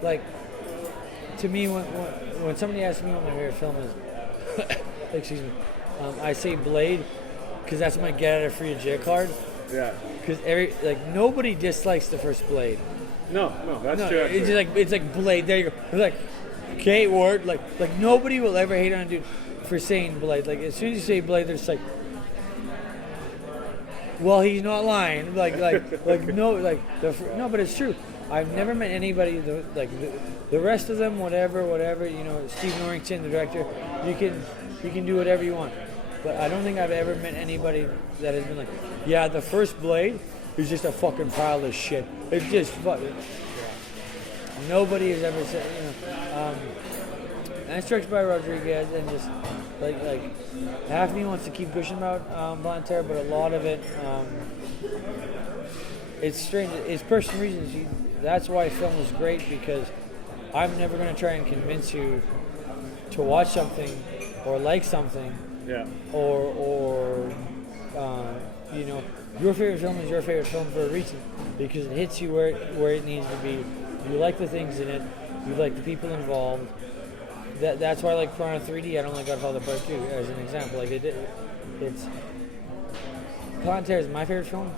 To me, when somebody asks me what my favorite film is, excuse me, I say Blade because that's my get out of free jail card. Yeah. Because nobody dislikes the first Blade. No, that's true. It's like Blade. There you go. It's like, okay, word. Like nobody will ever hate on a dude for saying Blade. Like as soon as you say Blade, they're just like, well, he's not lying. No, but it's true. I've never met anybody the rest of them, whatever. Steve Norrington, the director, you can do whatever you want. But I don't think I've ever met anybody that has been like, yeah, the first Blade is just a fucking pile of shit. It's just fucking. Nobody has ever said, and it's directed by Rodriguez, and just like half of me wants to keep pushing about Planetary, but a lot of it, it's strange. It's personal reasons. That's why film is great, because I'm never going to try and convince you to watch something or like something. Yeah. Or your favorite film is your favorite film for a reason, because it hits you where it needs to be. You like the things in it. You like the people involved. That's why I like Piranha 3D. I don't like Godfather Part 2 as an example. Like it's Planetary is my favorite film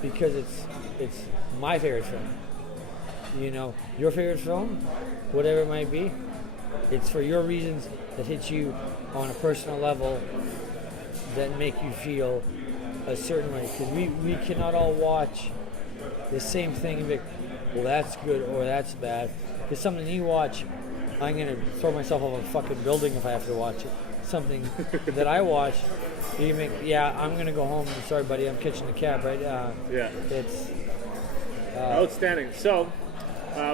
because it's my favorite film. your favorite film, whatever it might be, it's for your reasons that hit you on a personal level that make you feel a certain way. Because we cannot all watch the same thing and be like, well, that's good or that's bad. Because something you watch, I'm going to throw myself off a fucking building if I have to watch it. Something that I watch, you make, I'm going to go home. Sorry, buddy, I'm catching the cab, right? It's outstanding. So,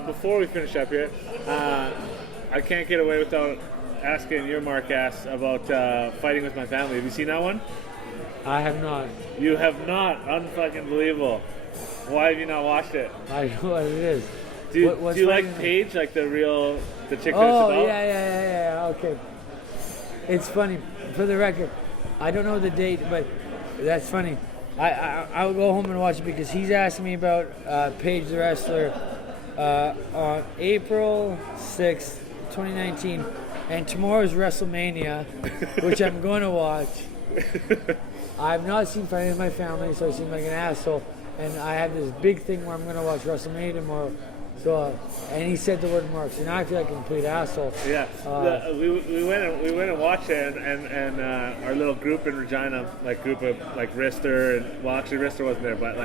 before we finish up here, I can't get away without asking your Mark-ass about Fighting With My Family. Have you seen that one? I have not. You have not? Unfucking believable. Why have you not watched it? I know what it is. Do you like Paige, like the chick that it's about? Oh, yeah, okay. It's funny. For the record, I don't know the date, but that's funny. I'll go home and watch it because he's asking me about Paige the Wrestler on April 6th, 2019, and tomorrow's WrestleMania, which I'm going to watch. I've not seen Fighting With My Family, so I seem like an asshole, and I have this big thing where I'm going to watch WrestleMania tomorrow. So, and he said the word Mark, so now I feel like a complete asshole. Yeah, we went and watched it, and our little group in Regina, group of Rister, and actually Rister wasn't there, but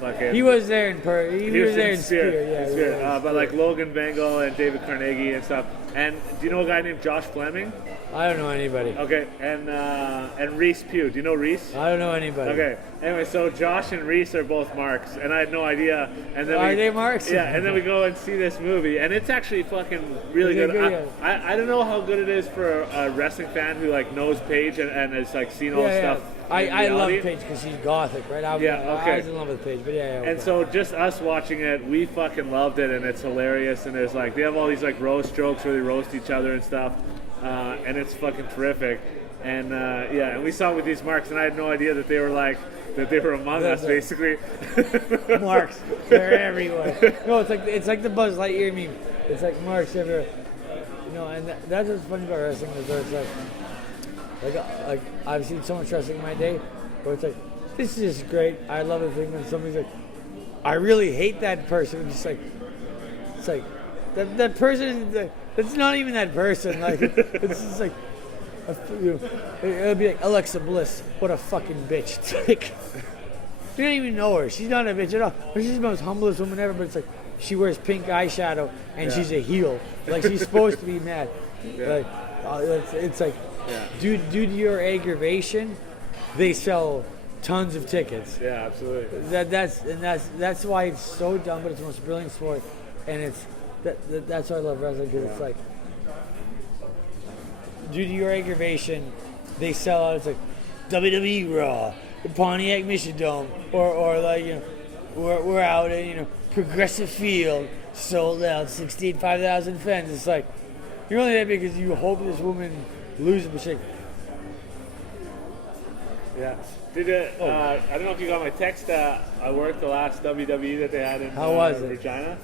fucking. He was there in He was there in spirit. Yeah, but Logan Bengal and David Carnegie and stuff. And do you know a guy named Josh Fleming? I don't know anybody. Okay, and Reese Pugh. Do you know Reese? I don't know anybody. Okay. Anyway, so Josh and Reese are both Marks, and I had no idea. And then are they Marks? Yeah, and then we go and see this movie, and it's actually fucking really good. I don't know how good it is for a wrestling fan who knows Paige and has seen all the stuff. I love Paige because she's gothic, right? I was in love with Paige, but okay. And so just us watching it, we fucking loved it, and it's hilarious. And there's they have all these roast jokes where they roast each other and stuff, and it's fucking terrific. And and we saw it with these Marks, and I had no idea that they were among us, basically. Marks, they're everywhere. No, it's like the Buzz Lightyear meme. It's like Marks everywhere. And that's what's funny about wrestling is that it's I've seen so much wrestling in my day where it's this is just great. I love the thing when somebody's I really hate that person. It's just that person. It's not even that person. It's just it'll be Alexa Bliss. What a fucking bitch. It's you don't even know her. She's not a bitch at all. She's the most humblest woman ever. But it's she wears pink eyeshadow and she's a heel. She's supposed to be mad. Yeah. Due to your aggravation, they sell tons of tickets. Yeah, absolutely. That's why it's so dumb, but it's the most brilliant sport, and that's why I love wrestling because it's due to your aggravation, they sell out. It's WWE Raw, the Pontiac Mission Dome, or we're out at Progressive Field, sold out, 65,000 fans. It's you're only there because you hope this woman loses, but yeah. I don't know if you got my text. I worked the last WWE that they had in Regina.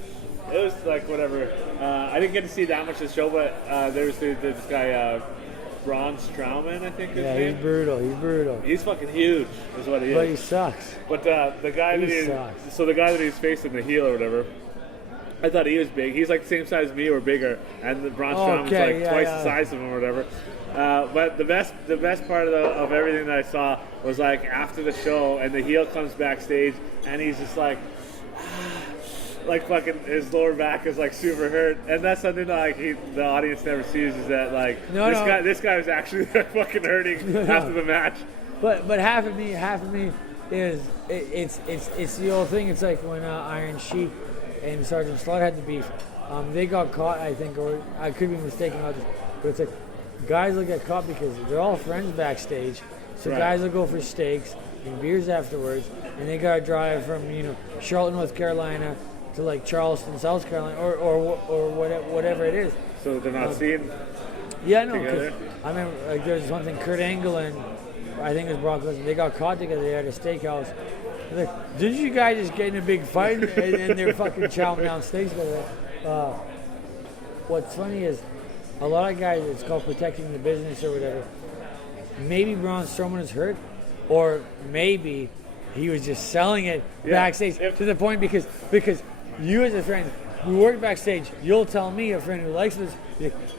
It was whatever. I didn't get to see that much of the show, but there was this guy, Braun Strowman, I think his name. He's brutal. He's fucking huge, is what he is. But he sucks. But the guy the guy that he's facing, the heel or whatever, I thought he was big. He's the same size as me or bigger, and the Braun Strowman's twice the size of him or whatever. But the best part of everything that I saw was after the show, and the heel comes backstage, and he's just fucking his lower back is super hurt, and that's something that the audience never sees is that this guy was actually fucking hurting after the match. But half of me is it's the old thing. It's when Iron Sheik and Sergeant Slaughter had the beef. They got caught, I think, or I could be mistaken about this, but it's guys will get caught because they're all friends backstage. So guys will go for steaks and beers afterwards, and they gotta drive from Charlotte, North Carolina to Charleston, South Carolina, or whatever it is. So they're not seen. Yeah, no. I remember there's one thing. Kurt Angle and I think it was Brock Lesnar. They got caught together. They had a steakhouse. Didn't you guys just get in a big fight and they're fucking chowing down steaks together? What's funny is a lot of guys. It's called protecting the business or whatever. Maybe Braun Strowman is hurt, or maybe he was just selling it backstage to the point because you as a friend, we work backstage, you'll tell me, a friend who likes this,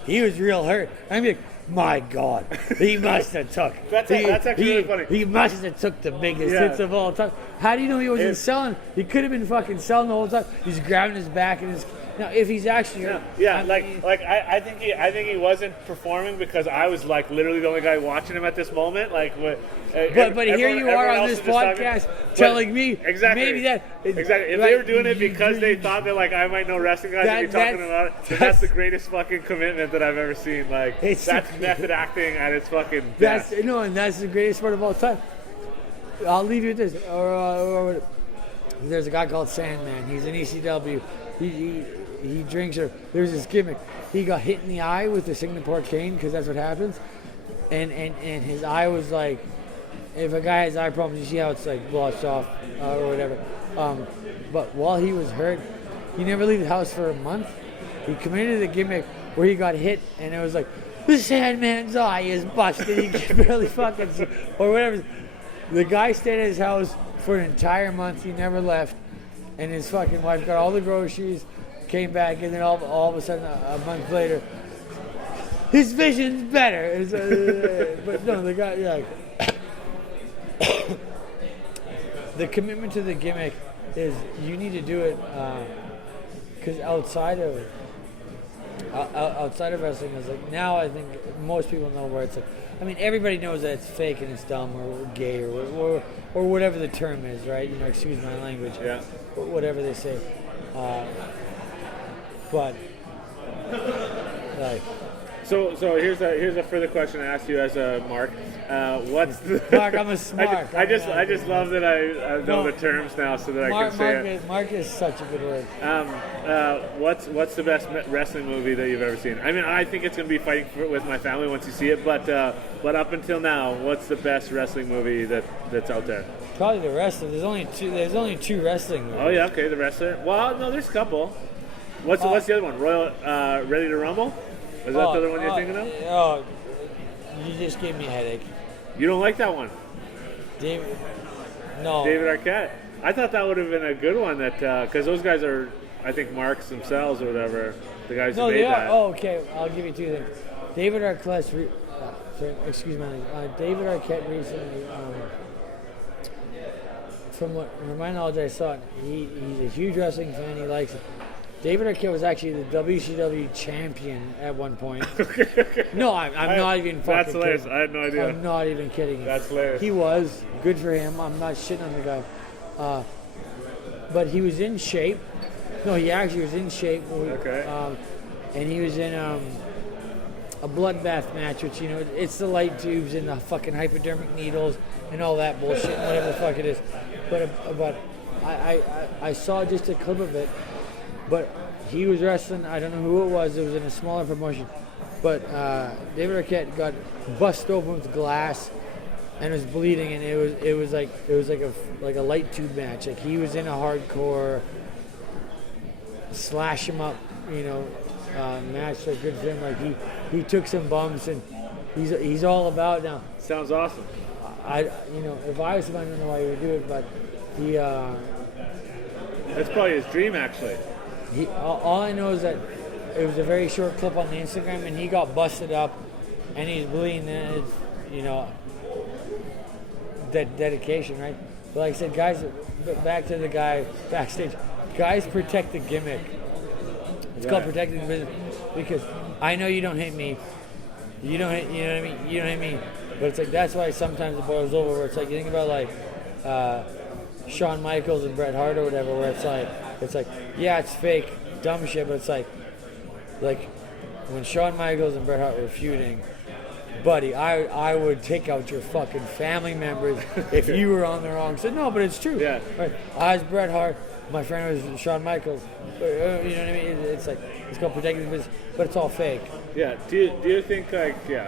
he was real hurt. I'm like, my God, he must have took. That's actually really funny. He must have took the biggest hits of all time. How do you know he wasn't selling? He could have been fucking selling the whole time. He's grabbing his back and his. Now, if he's actually, I think he wasn't performing because I was like literally the only guy watching him at this moment. Like, but here you are on this podcast telling me exactly maybe that exactly if they were doing it because they thought that like I might know wrestling guys and be talking about it, then that's the greatest fucking commitment that I've ever seen. Like that's method acting at its fucking best. And that's the greatest sport of all time. I'll leave you with this. There's a guy called Sandman. He's an ECW. He drinks, or there's this gimmick. He got hit in the eye with the Singapore cane because that's what happens. And his eye was like, if a guy has eye problems, you see how it's like blotched off or whatever. But while he was hurt, he never leave the house for a month. He committed a gimmick where he got hit, and it was like, the Sandman's eye is busted. He can barely fucking see, or whatever. The guy stayed at his house for an entire month. He never left. And his fucking wife got all the groceries, came back, and then all of a sudden, a month later, his vision's better. But no, the guy, the commitment to the gimmick is you need to do it because outside of wrestling, is like now I think most people know where it's like. I mean, everybody knows that it's fake and it's dumb or gay or whatever the term is, right? You know, excuse my language. Yeah. Or whatever they say. But like. So here's a further question I ask you as a Mark. What's the Mark? I'm a smart. I just love that I know the terms now so that I can say it. Mark is such a good word. What's the best wrestling movie that you've ever seen? I mean, I think it's going to be Fighting with My Family once you see it, but up until now, what's the best wrestling movie that's out there? Probably The Wrestler. There's only two wrestling movies. Oh yeah, okay, The Wrestler. Well, no, there's a couple. What's the other one? Ready to Rumble? Is that the other one you're thinking of? Oh, you just gave me a headache. You don't like that one? David Arquette. I thought that would have been a good one because those guys are, I think, marks themselves or whatever. The guys who made that. Oh, okay. I'll give you two things. David Arquette. Excuse my language. David Arquette recently. From my knowledge, I saw it. He's a huge wrestling fan. He likes it. David Arquette was actually the WCW champion at one point. No, I'm not even fucking That's hilarious. kidding. I had no idea. I'm not even kidding. That's hilarious. He was. Good for him. I'm not shitting on the guy. But he was in shape. No, he actually was in shape. Okay. And he was in a bloodbath match, which, you know, it's the light tubes and the fucking hypodermic needles and all that bullshit and whatever the fuck it is. But I saw just a clip of it. But he was wrestling. I don't know who it was. It was in a smaller promotion. But David Arquette got busted open with glass and was bleeding, and it was like a light tube match. Like he was in a hardcore slash him up, you know, match. So good for him. Like he took some bumps, and he's all about now. Sounds awesome. If I was him, I don't know why he would do it, but he. That's probably his dream, actually. All I know is that it was a very short clip on the Instagram, and he got busted up, and he's bleeding. And it's, you know, dedication, right? But like I said, guys, back to the guy backstage. Guys protect the gimmick. It's called protecting the business, because I know you don't hate me. You don't hate, you know what I mean? You don't hate me. But it's like, that's why sometimes it boils over, where it's like, you think about like Shawn Michaels and Bret Hart or whatever, where it's like, yeah, it's fake, dumb shit, but it's like when Shawn Michaels and Bret Hart were feuding, buddy, I would take out your fucking family members if you were on the wrong side. No, but it's true. Yeah. Right. I was Bret Hart, my friend was Shawn Michaels. You know what I mean? It's like, it's called protecting the business, but it's all fake. Yeah. Do you think okay.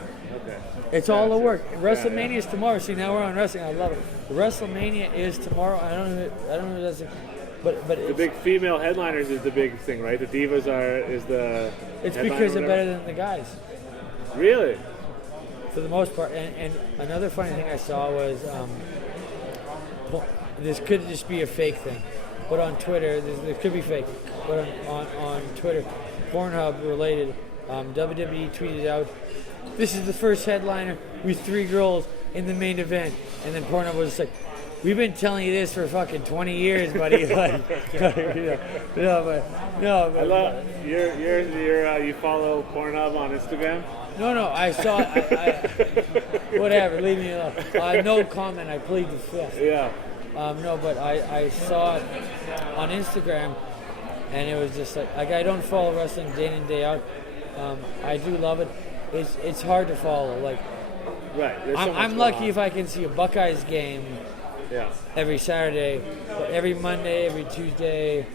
It's all the work. WrestleMania is tomorrow. See, now we're on wrestling. I love it. WrestleMania is tomorrow. I don't know if that's but the big female headliners is the big thing, right? The divas is the. It's because they're better than the guys. Really? For the most part. And another funny thing I saw was this could just be a fake thing, but on Twitter, this could be fake, but on Twitter, Pornhub related, WWE tweeted out, "This is the first headliner with 3 girls in the main event," and then Pornhub was like, "We've been telling you this for fucking 20 years, buddy." Like, no, but I love you follow Pornhub on Instagram. No, I saw whatever, leave me alone. No comment, I plead the fifth. Yeah. No, but I saw it on Instagram, and it was just like I don't follow wrestling day in and day out. I do love it. It's hard to follow. Like, right. I'm lucky if I can see a Buckeyes game. Yeah. Every Saturday, but every Monday, every Tuesday,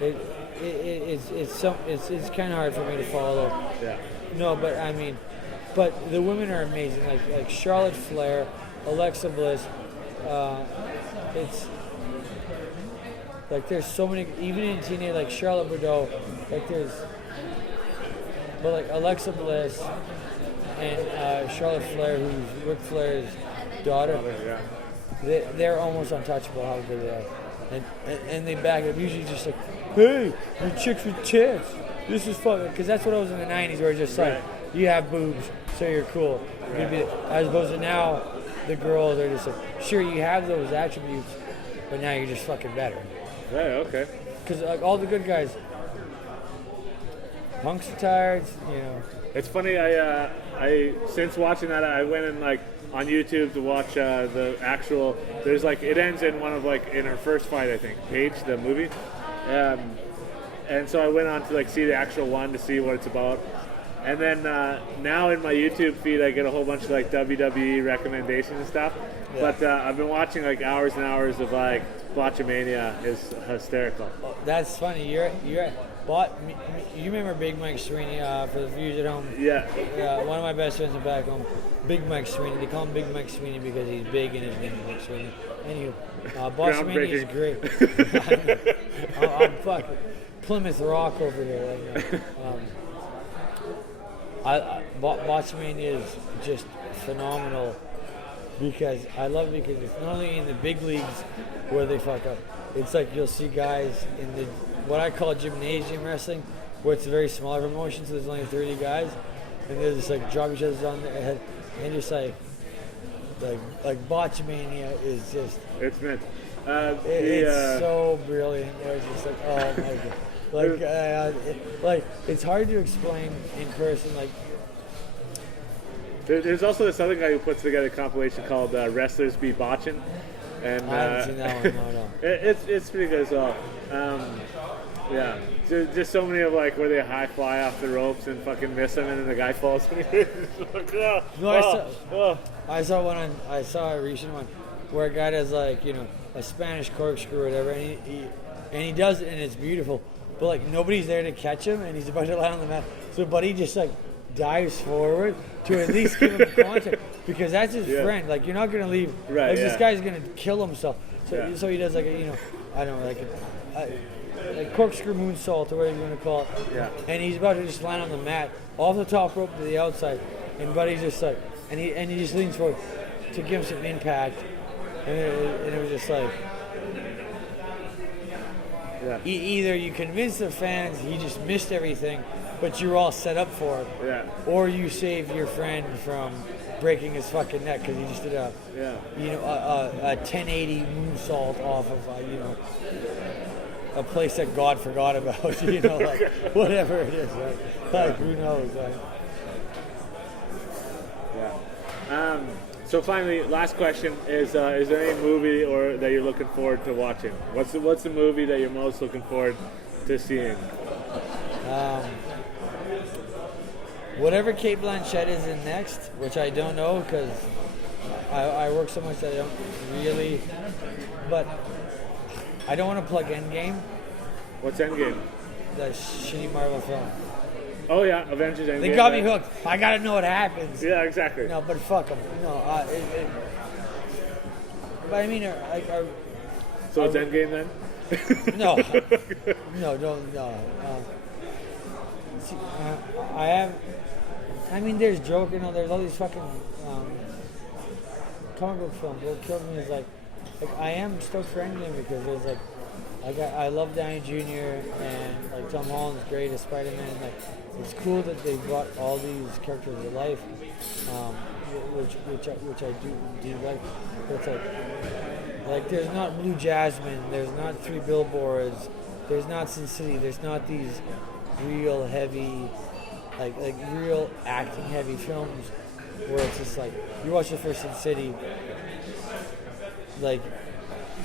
it's kind of hard for me to follow. Yeah. No, but I mean, but the women are amazing. Like Charlotte Flair, Alexa Bliss. It's like there's so many. Even in TNA, like Charlotte Bordeaux, like but like Alexa Bliss and Charlotte Flair, who's Ric Flair's daughter. Yeah. They're almost untouchable how good they are, and they back it up. Usually just like, "Hey, you're chicks with tits. This is fun," because that's what I was in the '90s, where it's just like, you have boobs, so you're cool. As opposed to now, the girls are just like, sure, you have those attributes, but now you're just fucking better. Right. Okay. Because like all the good guys, Punk's retired, you know. It's funny. I since watching that, I went and like on YouTube to watch the actual. There's like it ends in one of like in her first fight, I think. Paige, the movie, and so I went on to like see the actual one to see what it's about. And then now in my YouTube feed, I get a whole bunch of like WWE recommendations and stuff. Yeah. But I've been watching like hours and hours of like Botchamania. Is hysterical. Oh, that's funny. You remember Big Mike Sweeney for the viewers at home? Yeah. One of my best friends is back home. Big Mike Sweeney. They call him Big Mike Sweeney because he's big and his name is Mike Sweeney. Anywho, Botchamania is great. I'm fucking Plymouth Rock over here right now. Botchamania is just phenomenal because I love it because it's not only in the big leagues where they fuck up. It's like you'll see guys in the what I call gymnasium wrestling, where it's a very smaller promotion, so there's only 30 guys, and they're just like drop each other on their head, and just like Botchamania is just it's it's so brilliant. It's just like, oh my god. Like it's hard to explain in person. Like there's also this other guy who puts together a compilation called Wrestlers Be Botchin', and I haven't seen that one. No. It's pretty good as well. Yeah, just so many of like where they high fly off the ropes and fucking miss him, and then the guy falls. I saw a recent one where a guy does like a Spanish corkscrew or whatever, and he does it and it's beautiful. But like nobody's there to catch him, and he's about to land on the mat. So Buddy just like dives forward to at least give him a contact because that's his friend. Like you're not gonna leave. Right. Like this guy's gonna kill himself. So he does like a I don't know like corkscrew moonsault or whatever you want to call it. Yeah. And he's about to just land on the mat off the top rope to the outside, and Buddy's just like and he just leans forward to give him some impact, and it was just like. Yeah. Either you convince the fans he just missed everything, but you're all set up for it, or you save your friend from breaking his fucking neck because he just did a 1080 moonsault off of a place that God forgot about, like whatever it is, right? Like who knows, right? Yeah. So finally, last question is there any movie or that you're looking forward to watching? What's the movie that you're most looking forward to seeing? Whatever Kate Blanchett is in next, which I don't know because I work so much that I don't really. But I don't want to plug Endgame. What's Endgame? That shitty Marvel film. Oh yeah, Avengers Endgame. They got me hooked. I gotta know what happens. Yeah, exactly. No, but fuck them. No, but I mean, so it's Endgame then? No, don't. See, I mean, there's Joker. There's all these fucking comic book films. What killed me is like like I am stoked for Endgame because there's like I love Downey Jr. and like Tom Holland's great as Spider-Man. Like it's cool that they brought all these characters to life, which I do like. But it's like there's not Blue Jasmine, there's not Three Billboards, there's not Sin City, there's not these real heavy, like real acting heavy films where it's just like you watch the first Sin City, like.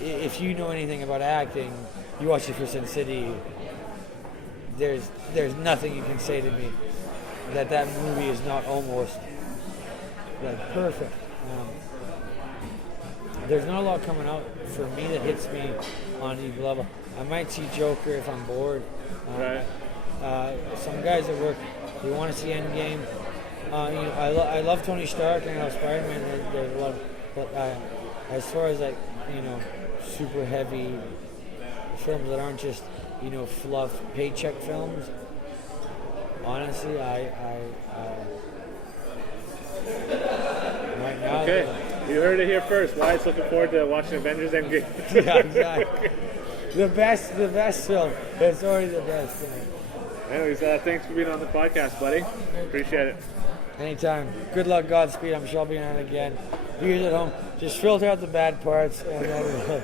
If you know anything about acting, you watch it for Sin City. There's nothing you can say to me that movie is not almost like perfect. There's not a lot coming out for me that hits me on equal level. I might see Joker if I'm bored. Some guys at work, they want to see Endgame. I love Tony Stark and I love Spider-Man. There's a lot, but as far as like super heavy films that aren't just fluff paycheck films. Honestly, I right now. Okay, you heard it here first. Wyatt's looking forward to watching Avengers Endgame. Yeah, exactly. The best film. It's already the best film. Anyways, thanks for being on the podcast, buddy. Appreciate it. Anytime. Good luck, Godspeed. I'm sure I'll be on it again. You guys at home, just filter out the bad parts and then